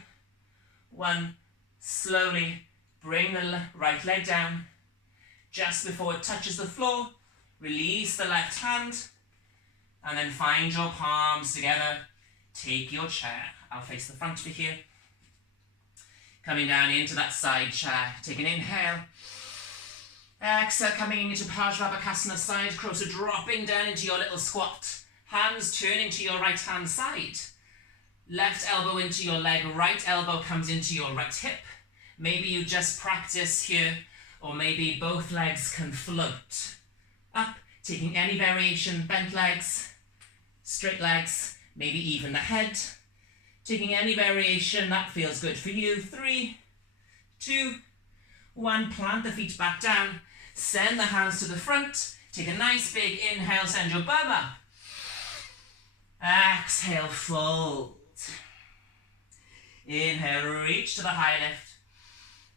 1. Slowly bring the right leg down. Just before it touches the floor, release the left hand. And then find your palms together. Take your chair. I'll face the front for here. Coming down into that side chair. Take an inhale. Exhale, coming into Parsvarapakasana, side crow. So dropping down into your little squat. Hands turning to your right hand side. Left elbow into your leg. Right elbow comes into your right hip. Maybe you just practice here. Or maybe both legs can float. Up, taking any variation. Bent legs. Straight legs. Maybe even the head. Taking any variation that feels good for you. 3, 2, 1. Plant the feet back down. Send the hands to the front. Take a nice big inhale. Send your bum up. Exhale, fold. Inhale, reach to the high lift.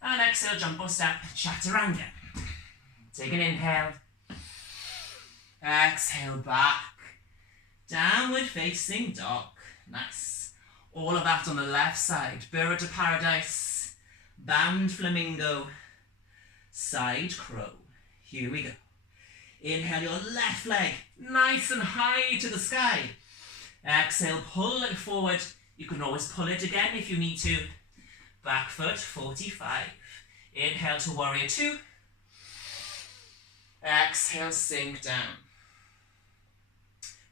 And exhale, jump or step. Chaturanga. Take an inhale. Exhale, back. Downward facing dog. Nice. All of that on the left side. Bird to paradise. Bound flamingo. Side crow. Here we go. Inhale your left leg nice and high to the sky. Exhale, pull it forward. You can always pull it again if you need to. Back foot, 45. Inhale to warrior 2. Exhale, sink down.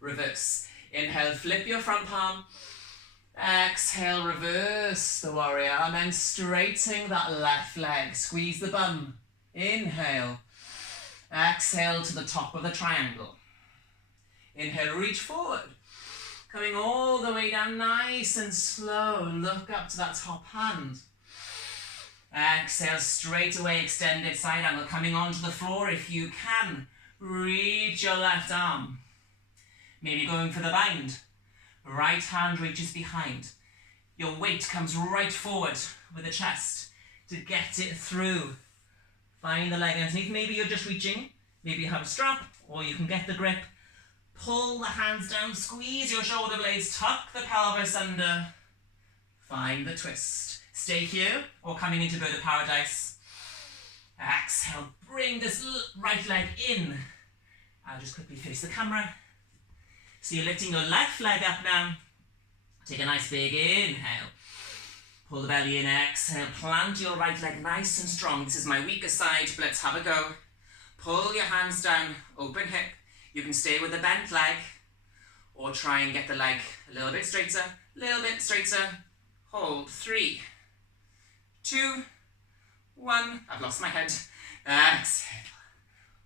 Reverse. Inhale, flip your front palm. Exhale, reverse the warrior. And then straightening that left leg. Squeeze the bum. Inhale. Exhale to the top of the triangle. Inhale, reach forward. Coming all the way down nice and slow. Look up to that top hand. Exhale, straight away, extended side angle. Coming onto the floor if you can. Reach your left arm. Maybe going for the bind. Right hand reaches behind. Your weight comes right forward with the chest to get it through. Find the leg underneath. Maybe you're just reaching. Maybe you have a strap or you can get the grip. Pull the hands down, squeeze your shoulder blades, tuck the pelvis under. Find the twist. Stay here or coming into bird of paradise. Exhale, bring this right leg in. I'll just quickly face the camera. So you're lifting your left leg up now. Take a nice big inhale. Pull the belly in, exhale. Plant your right leg nice and strong. This is my weaker side, but let's have a go. Pull your hands down, open hip. You can stay with the bent leg or try and get the leg a little bit straighter, Hold. 3, 2, 1. I've lost my head. Exhale.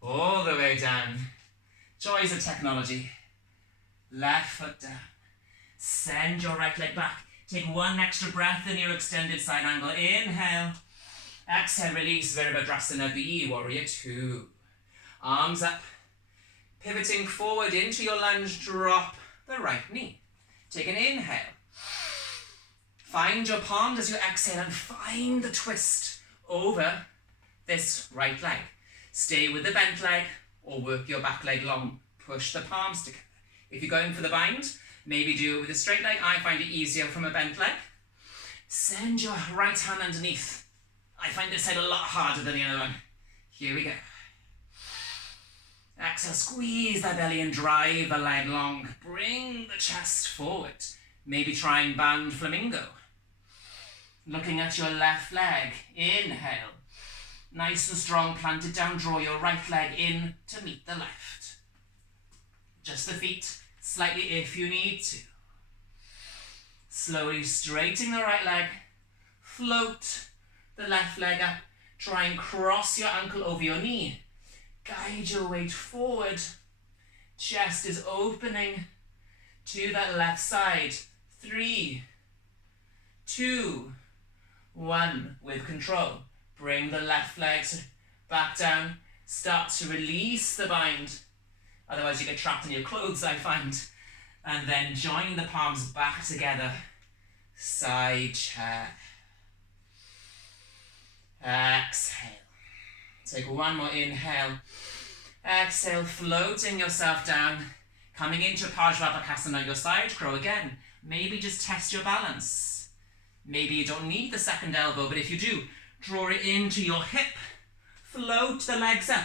All the way down. Joys of technology. Left foot down. Send your right leg back. Take one extra breath in your extended side angle. Inhale. Exhale, release. Virabhadrasana B, warrior 2. Arms up. Pivoting forward into your lunge, drop the right knee. Take an inhale. Find your palms as you exhale and find the twist over this right leg. Stay with the bent leg or work your back leg long. Push the palms together. If you're going for the bind, maybe do it with a straight leg. I find it easier from a bent leg. Send your right hand underneath. I find this side a lot harder than the other one. Here we go. Exhale, squeeze that belly and drive the leg long. Bring the chest forward. Maybe try and bound flamingo. Looking at your left leg. Inhale. Nice and strong, plant it down, draw your right leg in to meet the left. Just the feet, slightly if you need to. Slowly straightening the right leg, float the left leg up, try and cross your ankle over your knee. Guide your weight forward, chest is opening to that left side. 3, 2, 1, with control. Bring the left legs back down. Start to release the bind. Otherwise you get trapped in your clothes, I find. And then join the palms back together. Side chair. Exhale. Take one more inhale. Exhale, floating yourself down. Coming into Parsvarapakasana, your side crow again. Maybe just test your balance. Maybe you don't need the second elbow, but if you do, draw it into your hip. Float the legs up.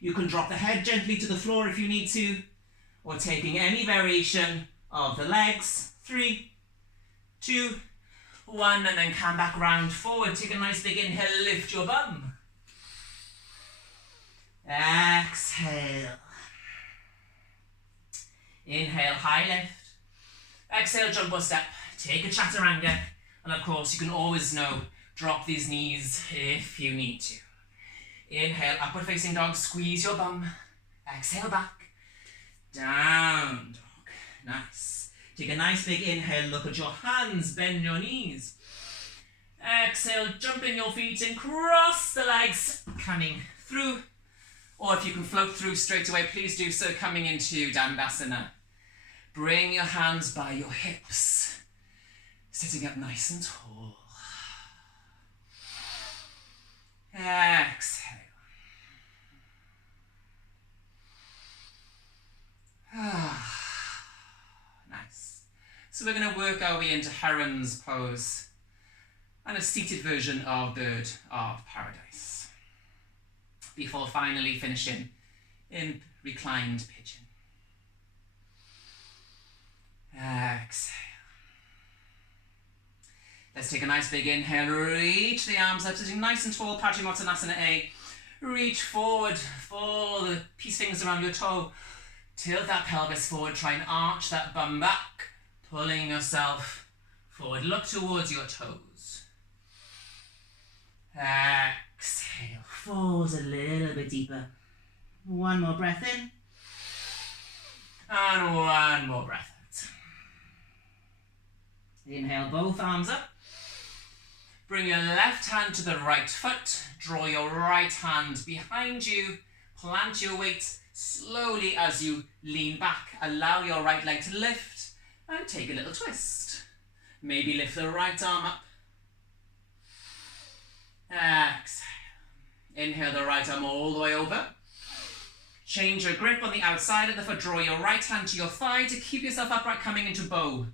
You can drop the head gently to the floor if you need to, or taking any variation of the legs. 3, 2, 1, and then come back round forward. Take a nice big inhale, lift your bum. Exhale. Inhale, high lift. Exhale, jump or step. Take a chaturanga. And of course, you can always drop these knees if you need to. Inhale, upward facing dog, squeeze your bum. Exhale back. Down dog. Nice. Take a nice big inhale, look at your hands, bend your knees. Exhale, jump in your feet and cross the legs, coming through. Or if you can float through straight away, please do so, coming into Dandasana. Bring your hands by your hips, sitting up nice and tall. Exhale. Nice. So we're going to work our way into Heron's pose and a seated version of Bird of Paradise before finally finishing in reclined pigeon. Exhale. Let's take a nice big inhale, reach the arms up, sitting nice and tall, Paschimottanasana A. Reach forward for the peace fingers around your toe. Tilt that pelvis forward, try and arch that bum back, pulling yourself forward. Look towards your toes. Exhale, falls a little bit deeper. One more breath in. And one more breath out. Inhale, both arms up. Bring your left hand to the right foot. Draw your right hand behind you. Plant your weight slowly as you lean back. Allow your right leg to lift and take a little twist. Maybe lift the right arm up. Exhale. Inhale the right arm all the way over. Change your grip on the outside of the foot. Draw your right hand to your thigh to keep yourself upright, coming into bow.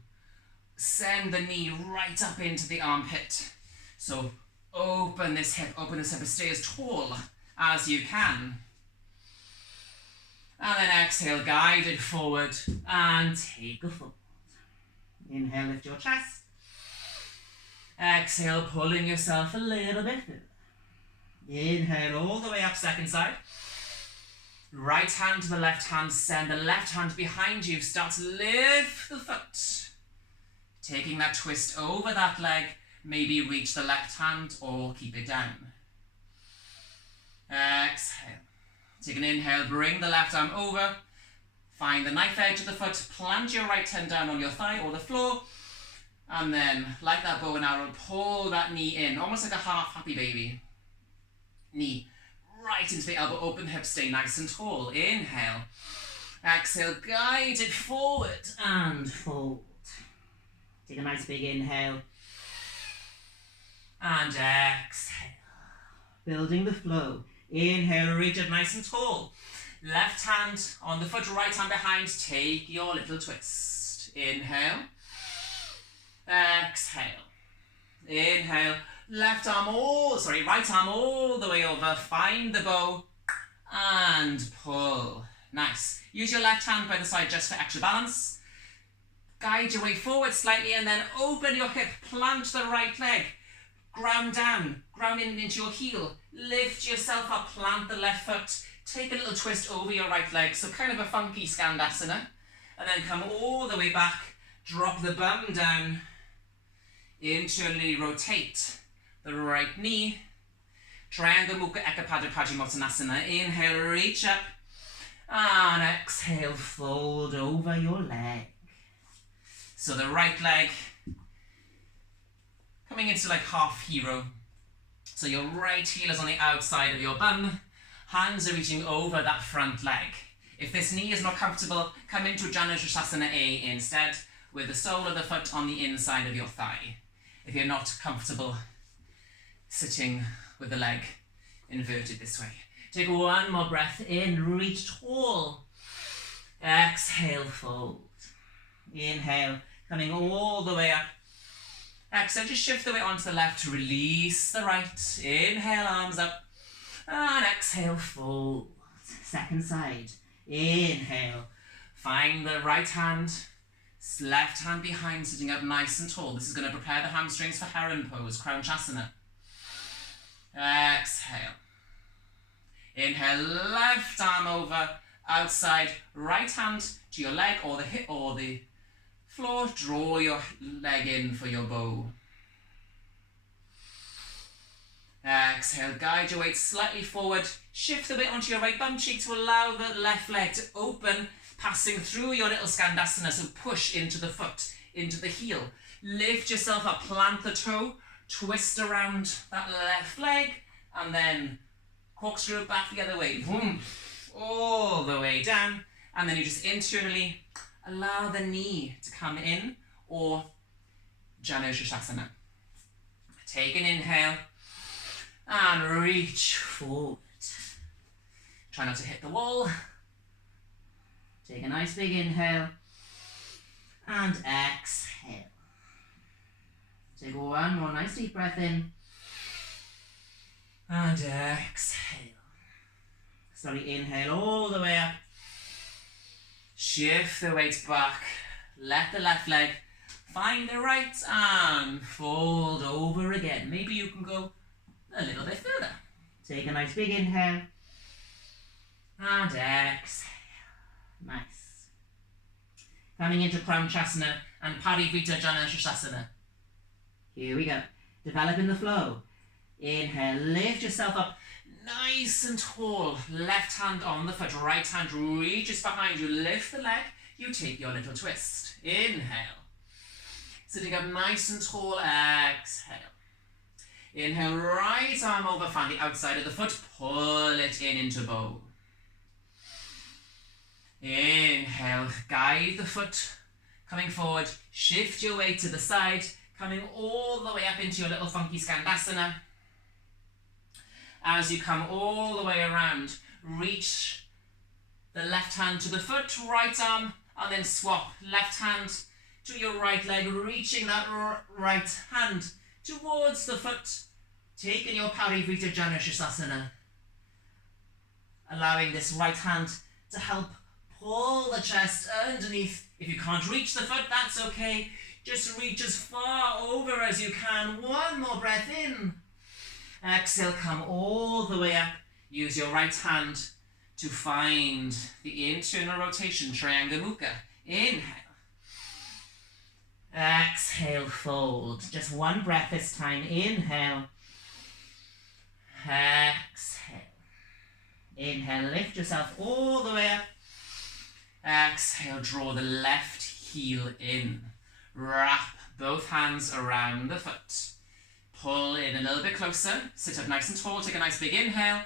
Send the knee right up into the armpit. So open this hip, stay as tall as you can. And then exhale, guide it forward and take a fold. Inhale, lift your chest. Exhale, pulling yourself a little bit further. Inhale all the way up, second side. Right hand to the left hand, send the left hand behind you. Start to lift the foot. Taking that twist over that leg, maybe reach the left hand or keep it down. Exhale. Take an inhale, bring the left arm over. Find the knife edge of the foot, plant your right hand down on your thigh or the floor. And then, like that bow and arrow, pull that knee in, almost like a half happy baby. Knee right into the elbow, open hip, stay nice and tall. Inhale. Exhale, guide it forward and fold. Take a nice big inhale. And exhale. Building the flow. Inhale, reach it nice and tall. Left hand on the foot, right hand behind. Take your little twist. Inhale. Exhale. Inhale. Right arm all the way over. Find the bow and pull. Nice. Use your left hand by the side just for extra balance. Guide your way forward slightly and then open your hip. Plant the right leg. Ground down, ground in into your heel. Lift yourself up, plant the left foot. Take a little twist over your right leg, so kind of a funky Skandasana. And then come all the way back, drop the bum down, internally rotate the right knee. Triangle Mukha Ekapada Paschimottanasana. Inhale, reach up. And exhale, fold over your leg. So the right leg coming into like half hero. So your right heel is on the outside of your bum. Hands are reaching over that front leg. If this knee is not comfortable, come into Janushasana A instead, with the sole of the foot on the inside of your thigh. If you're not comfortable sitting with the leg inverted this way. Take one more breath in, reach tall. Exhale, fold. Inhale, coming all the way up. Exhale, just shift the weight onto the left to release the right. Inhale, arms up. And exhale, fold. Second side. Inhale. Find the right hand, left hand behind, sitting up nice and tall. This is going to prepare the hamstrings for Heron Pose, Crown Chasana. Exhale. Inhale, left arm over, outside, right hand to your leg or the hip or the floor. Draw your leg in for your bow. Exhale, guide your weight slightly forward. Shift the weight onto your right bum cheek to allow the left leg to open, passing through your little Skandasana. So push into the foot, into the heel. Lift yourself up, plant the toe, twist around that left leg, and then corkscrew back the other way. Boom. All the way down. And then you just internally allow the knee to come in, or Janushasana. Take an inhale and reach forward. Try not to hit the wall. Take a nice big inhale and exhale. Take one more nice deep breath in and exhale. Slowly inhale all the way up. Shift the weight back. Let the left leg find the right arm. Fold over again. Maybe you can go a little bit further. Take a nice big inhale and exhale. Nice. Coming into Crown Chasana and Parivita Janushasana. Here we go. Developing the flow. Inhale, lift yourself up nice and tall. Left hand on the foot, right hand reaches behind you. Lift the leg, you take your little twist. Inhale. Sitting up nice and tall, exhale. Inhale, right arm over, find the outside of the foot, pull it in into bow. Inhale, guide the foot, coming forward, shift your weight to the side, coming all the way up into your little funky Skandasana. As you come all the way around, reach the left hand to the foot, right arm, and then swap left hand to your right leg, reaching that right hand towards the foot, taking your Parivita Janushasana, allowing this right hand to help pull the chest underneath. If you can't reach the foot, that's okay. Just reach as far over as you can. One more breath in. Exhale, come all the way up. Use your right hand to find the internal rotation, Triangle Mukha. Inhale. Exhale, fold. Just one breath this time. Inhale. Exhale. Inhale, lift yourself all the way up. Exhale, draw the left heel in. Wrap both hands around the foot. Pull in a little bit closer. Sit up nice and tall. Take a nice big inhale.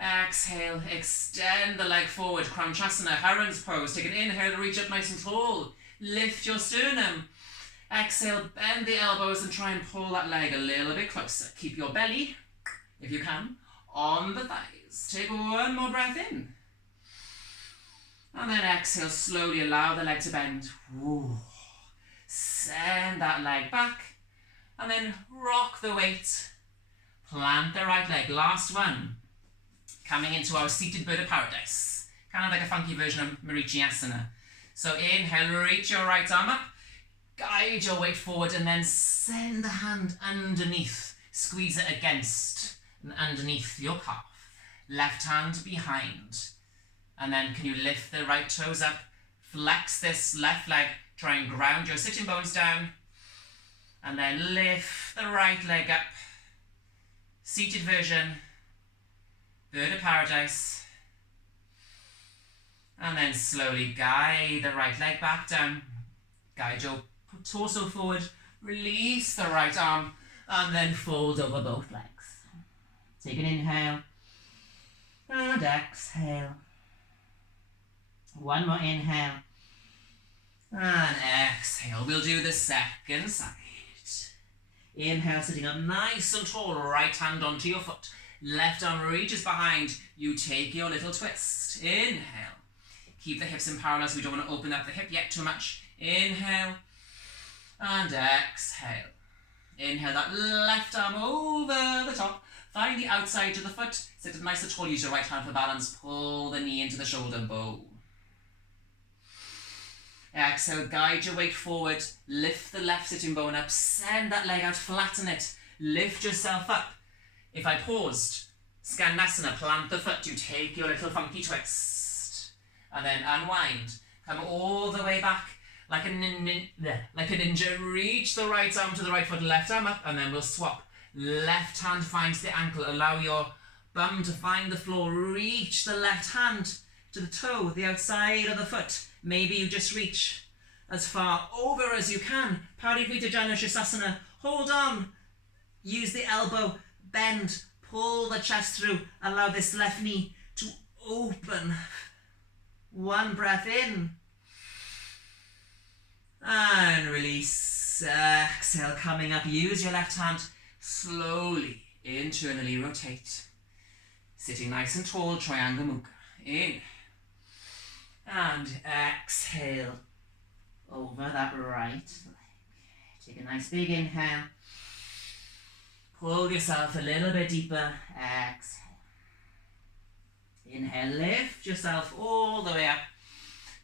Exhale, extend the leg forward. Crown Chasana, Heron's Pose. Take an inhale, reach up nice and tall. Lift your sternum. Exhale, bend the elbows and try and pull that leg a little bit closer. Keep your belly, if you can, on the thighs. Take one more breath in. And then exhale, slowly allow the leg to bend. Ooh. Send that leg back. And then rock the weight. Plant the right leg. Last one. Coming into our seated bird of paradise. Kind of like a funky version of Marichyasana. So inhale, reach your right arm up. guide your weight forward and then send the hand underneath. Squeeze it against and underneath your calf. Left hand behind. And then can you lift the right toes up? Flex this left leg. Try and ground your sitting bones down. And then lift the right leg up. Seated version. Bird of paradise. And then slowly guide the right leg back down. Guide your torso forward. Release the right arm. And then fold over both legs. Take an inhale. And exhale. One more inhale. And exhale. We'll do the second side. Inhale, sitting up nice and tall. Right hand onto your foot. Left arm reaches behind. You take your little twist. Inhale. Keep the hips in parallel so we don't want to open up the hip yet too much. Inhale. And exhale. Inhale that left arm over the top. Find the outside of the foot. Sit up nice and tall. Use your right hand for balance. Pull the knee into the shoulder bow. Exhale, guide your weight forward. Lift the left sitting bone up. Send that leg out, flatten it. Lift yourself up. If I paused, Skandasana, plant the foot. You take your little funky twist. And then unwind. Come all the way back like a ninja. Reach the right arm to the right foot, left arm up, and then we'll swap. Left hand finds the ankle. Allow your bum to find the floor. Reach the left hand to the toe, the outside of the foot. Maybe you just reach as far over as you can. Parivrita Janushasana. Hold on. Use the elbow. Bend. Pull the chest through. Allow this left knee to open. One breath in. And release. Exhale, coming up. Use your left hand. Slowly, internally rotate. Sitting nice and tall, Triangle Mukha. In. And exhale over that right leg. Take a nice big inhale. Pull yourself a little bit deeper. Exhale. Inhale, lift yourself all the way up.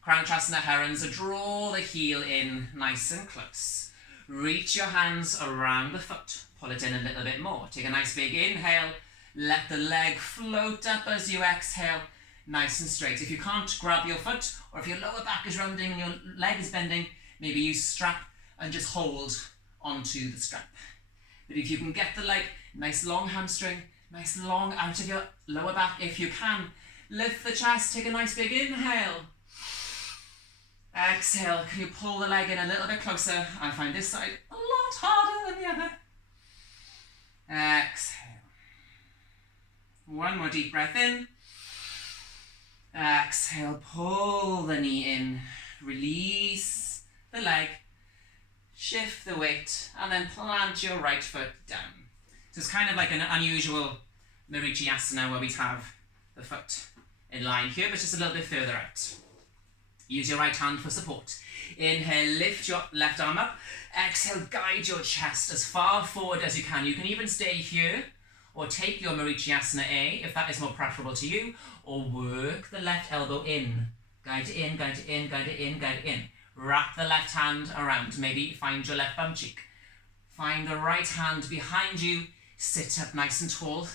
Kranchasana Herons. Draw the heel in nice and close. Reach your hands around the foot. Pull it in a little bit more. Take a nice big inhale. Let the leg float up as you exhale. Nice and straight. If you can't grab your foot, or if your lower back is rounding and your leg is bending, maybe use strap and just hold onto the strap. But if you can get the leg, nice long hamstring, nice long out of your lower back if you can. Lift the chest, take a nice big inhale. Exhale, can you pull the leg in a little bit closer? I find this side a lot harder than the other. Exhale. One more deep breath in. Exhale, pull the knee in. Release the leg. Shift the weight and then plant your right foot down. So it's kind of like an unusual Marichyasana where we have the foot in line here, but just a little bit further out. Use your right hand for support. Inhale, lift your left arm up. Exhale, guide your chest as far forward as you can. You can even stay here or take your Marichyasana A if that is more preferable to you, or work the left elbow in. Guide it in, guide it in, guide it in, guide it in. Wrap the left hand around. Maybe find your left bum cheek. Find the right hand behind you. Sit up nice and tall.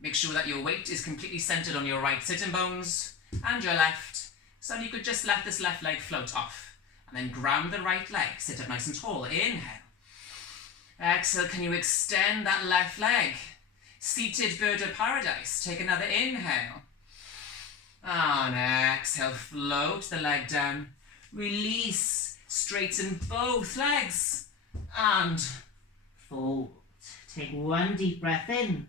Make sure that your weight is completely centered on your right sitting bones and your left. So you could just let this left leg float off. And then ground the right leg. Sit up nice and tall. Inhale. Exhale. Can you extend that left leg? Seated bird of paradise. Take another inhale. And exhale. Float the leg down. Release. Straighten both legs. And fold. Take one deep breath in.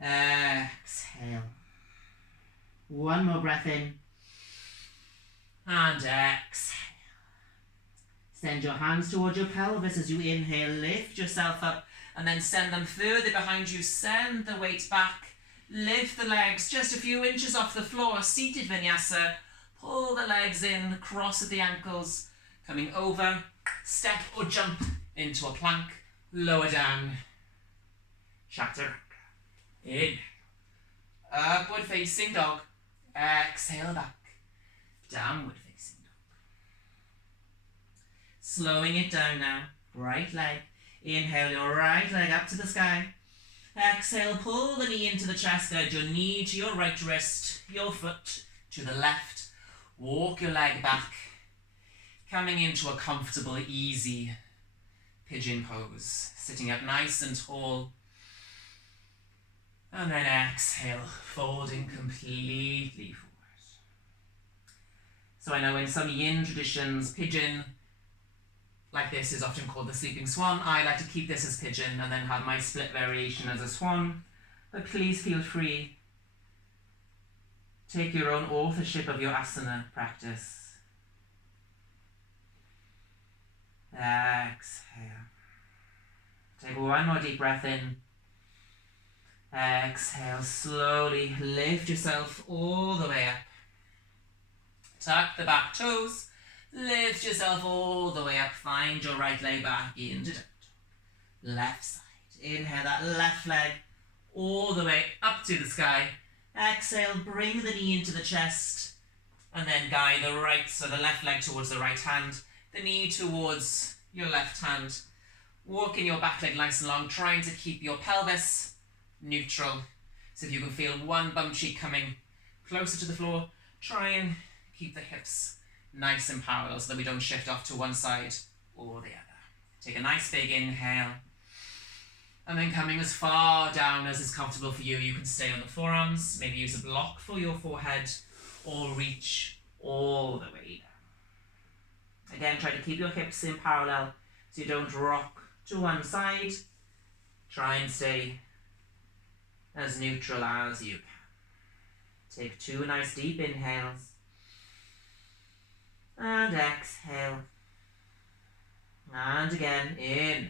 Exhale. One more breath in. And exhale. Send your hands towards your pelvis as you inhale. Lift yourself up and then send them further behind you. Send the weight back. Lift the legs just a few inches off the floor. Seated vinyasa. Pull the legs in. Cross at the ankles. Coming over. Step or jump into a plank. Lower down. Chaturanga. In. Upward facing dog. Exhale back. Downward facing Slowing it down now. Right leg. Inhale your right leg up to the sky. Exhale, pull the knee into the chest, guide your knee to your right wrist, your foot to the left. Walk your leg back, coming into a comfortable, easy pigeon pose. Sitting up nice and tall. And then exhale, folding completely forward. So I know in some yin traditions, pigeon like this is often called the sleeping swan. I like to keep this as pigeon and then have my split variation as a swan. But please feel free. Take your own authorship of your asana practice. Exhale. Take one more deep breath in. Exhale, slowly lift yourself all the way up. Tuck the back toes. Lift yourself all the way up. Find your right leg back into down dog. Left side. Inhale that left leg all the way up to the sky. Exhale, bring the knee into the chest. And then guide the right, so the left leg towards the right hand. The knee towards your left hand. Walking your back leg nice and long, trying to keep your pelvis neutral. So if you can feel one bum cheek coming closer to the floor, try and keep the hips nice and parallel so that we don't shift off to one side or the other. Take a nice big inhale. And then coming as far down as is comfortable for you, you can stay on the forearms, maybe use a block for your forehead, or reach all the way down. Again, try to keep your hips in parallel so you don't rock to one side. Try and stay as neutral as you can. Take 2 nice deep inhales. And exhale. And again, inhale.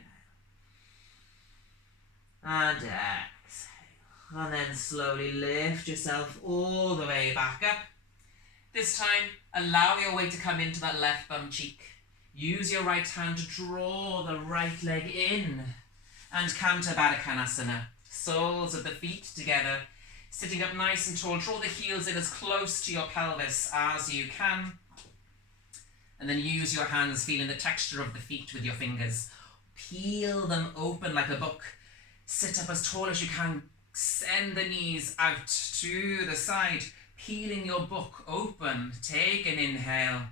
And exhale. And then slowly lift yourself all the way back up. This time, allow your weight to come into that left bum cheek. Use your right hand to draw the right leg in. And Canter Baddha Konasana. Soles of the feet together. Sitting up nice and tall. Draw the heels in as close to your pelvis as you can. And then use your hands, feeling the texture of the feet with your fingers. Peel them open like a book. Sit up as tall as you can. Send the knees out to the side. Peeling your book open. Take an inhale.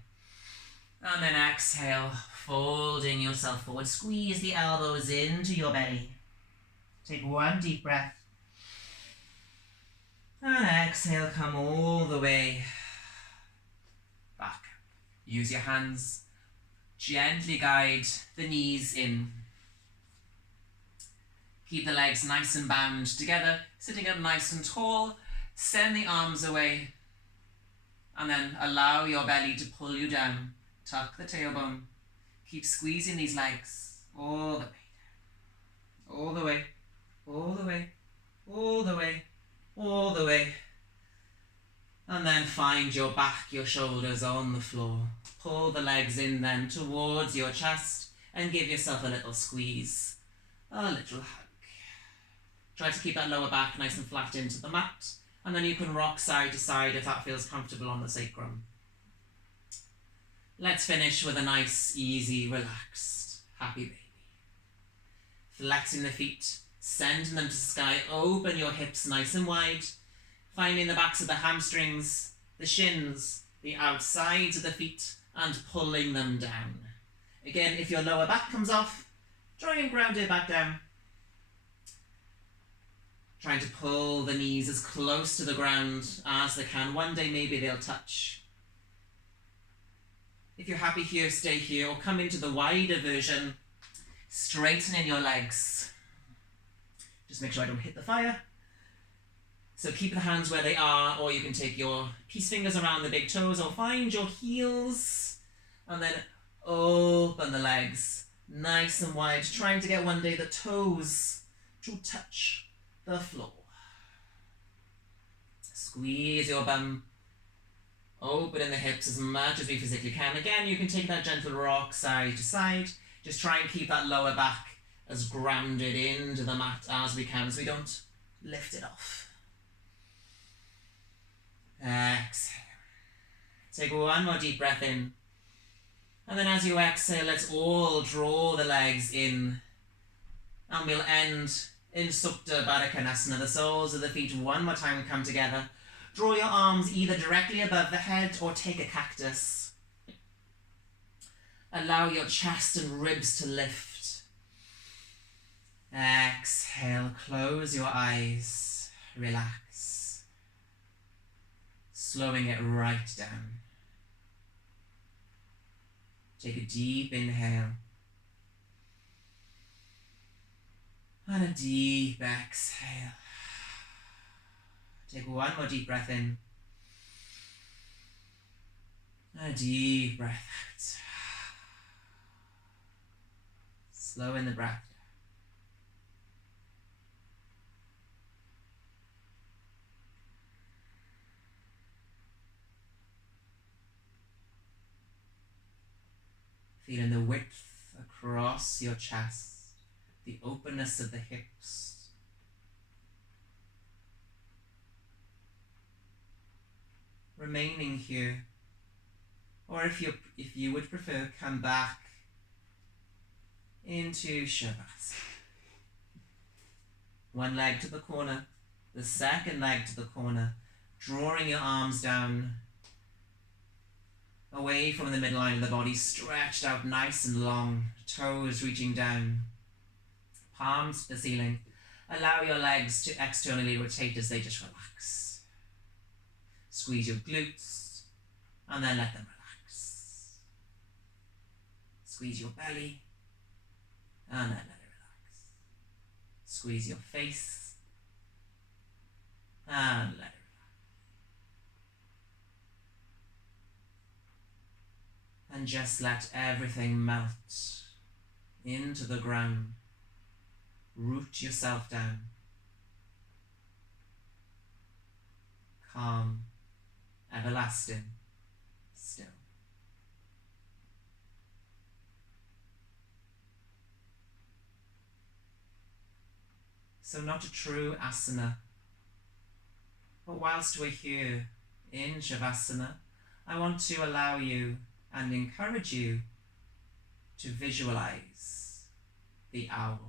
And then exhale. Folding yourself forward. Squeeze the elbows into your belly. Take one deep breath. And exhale. Come all the way back. Use your hands. Gently guide the knees in. Keep the legs nice and bound together. Sitting up nice and tall. Send the arms away. And then allow your belly to pull you down. Tuck the tailbone. Keep squeezing these legs all the way down. All the way. All the way. All the way. All the way. And then find your back, your shoulders on the floor. Pull the legs in then towards your chest and give yourself a little squeeze. A little hug. Try to keep that lower back nice and flat into the mat. And then you can rock side to side if that feels comfortable on the sacrum. Let's finish with a nice, easy, relaxed, happy baby. Flexing the feet, sending them to the sky. Open your hips nice and wide. Finding the backs of the hamstrings, the shins, the outsides of the feet, and pulling them down. Again, if your lower back comes off, try and ground it back down. Trying to pull the knees as close to the ground as they can. One day maybe they'll touch. If you're happy here, stay here, or come into the wider version, straightening your legs. Just make sure I don't hit the fire. So keep the hands where they are, or you can take your peace fingers around the big toes, or find your heels, and then open the legs, nice and wide, trying to get one day the toes to touch the floor. Squeeze your bum, open in the hips as much as we physically can. Again, you can take that gentle rock side to side. Just try and keep that lower back as grounded into the mat as we can, so we don't lift it off. Exhale. Take one more deep breath in. And then as you exhale, let's all draw the legs in. And we'll end in Supta Baddha Konasana. The soles of the feet one more time come together. Draw your arms either directly above the head or take a cactus. Allow your chest and ribs to lift. Exhale, close your eyes, relax. Slowing it right down. Take a deep inhale. And a deep exhale. Take one more deep breath in. And a deep breath out. Slow in the breath. Feeling the width across your chest, the openness of the hips. Remaining here, or if you would prefer, come back into Shavasana. One leg to the corner, the second leg to the corner, drawing your arms down away from the midline of the body, stretched out nice and long, toes reaching down, palms to the ceiling. Allow your legs to externally rotate as they just relax. Squeeze your glutes and then let them relax. Squeeze your belly and then let it relax. Squeeze your face and let it relax. And just let everything melt into the ground. Root yourself down. Calm, everlasting, still. So not a true asana, but whilst we're here in Shavasana, I want to allow you and encourage you to visualize the owl.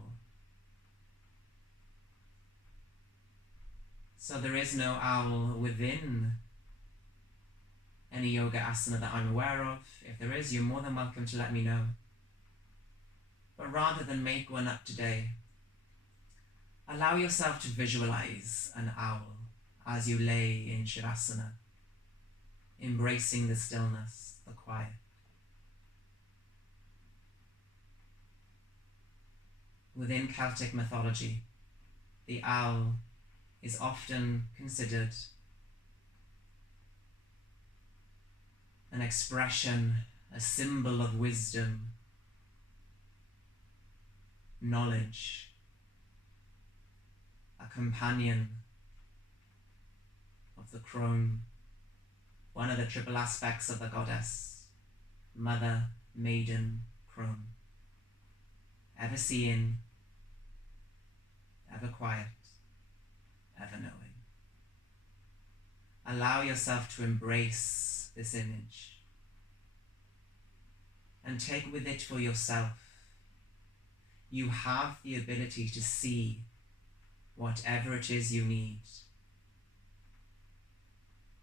So there is no owl within any yoga asana that I'm aware of. If there is, you're more than welcome to let me know. But rather than make one up today, allow yourself to visualize an owl as you lay in Shavasana, embracing the stillness, the quiet. Within Celtic mythology, the owl is often considered an expression, a symbol of wisdom, knowledge, a companion of the crone, one of the triple aspects of the goddess, mother, maiden, crone, ever seeing, ever quiet, ever knowing. Allow yourself to embrace this image and take with it for yourself. You have the ability to see whatever it is you need.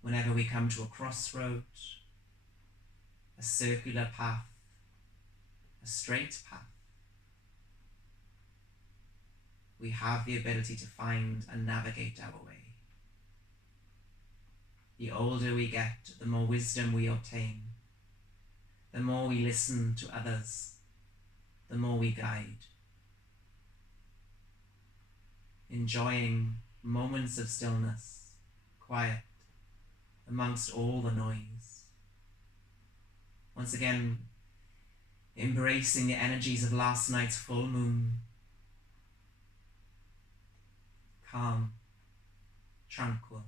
Whenever we come to a crossroad, a circular path, a straight path, we have the ability to find and navigate our way. The older we get, the more wisdom we obtain. The more we listen to others, the more we guide. Enjoying moments of stillness, quiet, amongst all the noise. Once again, embracing the energies of last night's full moon. Calm, tranquil,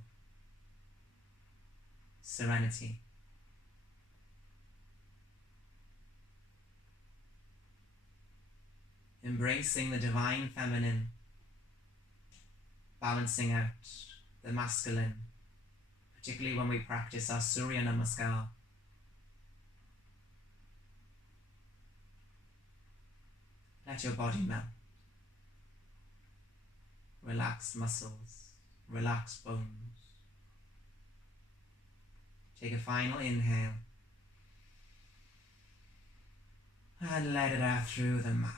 serenity. Embracing the divine feminine, balancing out the masculine, particularly when we practice our Surya Namaskar. Let your body melt. Relaxed muscles, relaxed bones. Take a final inhale and let it out through the mouth.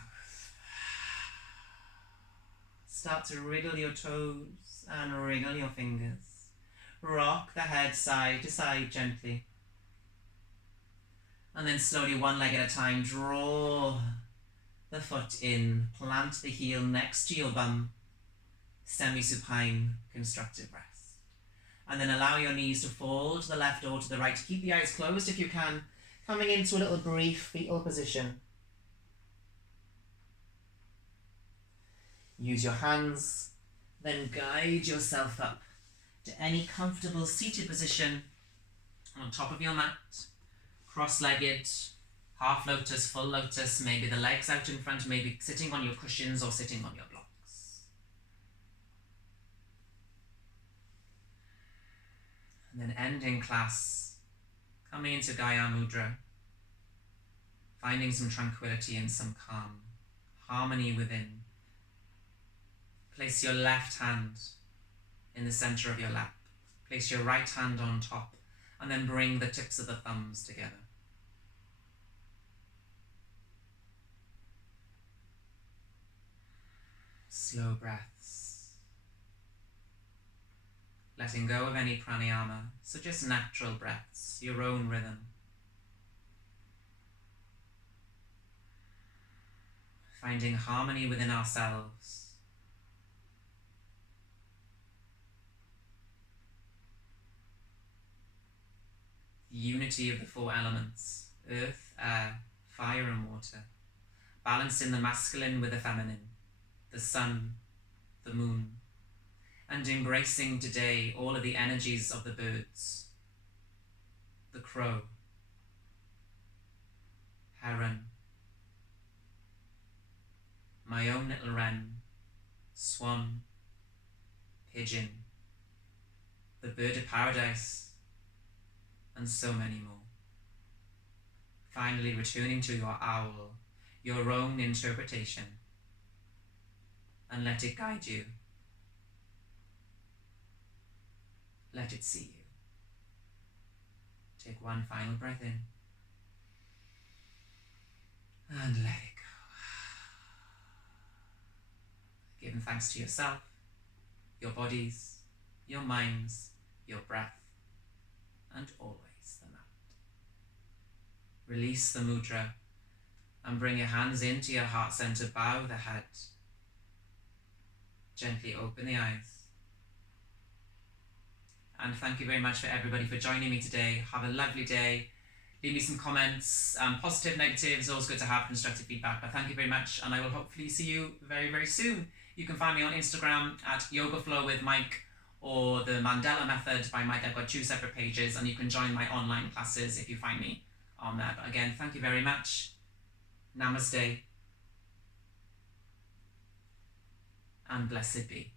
Start to wriggle your toes and wriggle your fingers. Rock the head side to side gently. And then slowly, one leg at a time, draw the foot in. Plant the heel next to your bum. Semi-supine constructive rest. And then allow your knees to fall to the left or to the right. Keep the eyes closed if you can. Coming into a little brief fetal position. Use your hands, then guide yourself up to any comfortable seated position on top of your mat. Cross-legged, half lotus, full lotus, maybe the legs out in front, maybe sitting on your cushions or sitting on your blocks. And then ending class, coming into Gaya Mudra, finding some tranquility and some calm, harmony within. Place your left hand in the center of your lap. Place your right hand on top, and then bring the tips of the thumbs together. Slow breaths. Letting go of any pranayama, so just natural breaths, your own rhythm. Finding harmony within ourselves. The unity of the four elements, earth, air, fire and water, balanced in the masculine with the feminine, the sun, the moon, and embracing today all of the energies of the birds, the crow, heron, my own little wren, swan, pigeon, the bird of paradise, and so many more. Finally returning to your owl, your own interpretation, and let it guide you. Let it see you. Take one final breath in, and let it go. Giving thanks to yourself, your bodies, your minds, your breath, and always the mat. Release the mudra and bring your hands into your heart center. Bow the head. Gently open the eyes. And thank you very much for everybody for joining me today. Have a lovely day. Leave me some comments, positive, negative. It's always good to have constructive feedback. But thank you very much, and I will hopefully see you very, very soon. You can find me on Instagram at Yoga Flow with Mike or the Mandela Method by Mike. I've got 2 separate pages, and you can join my online classes if you find me on there. But again, thank you very much. Namaste. And blessed be.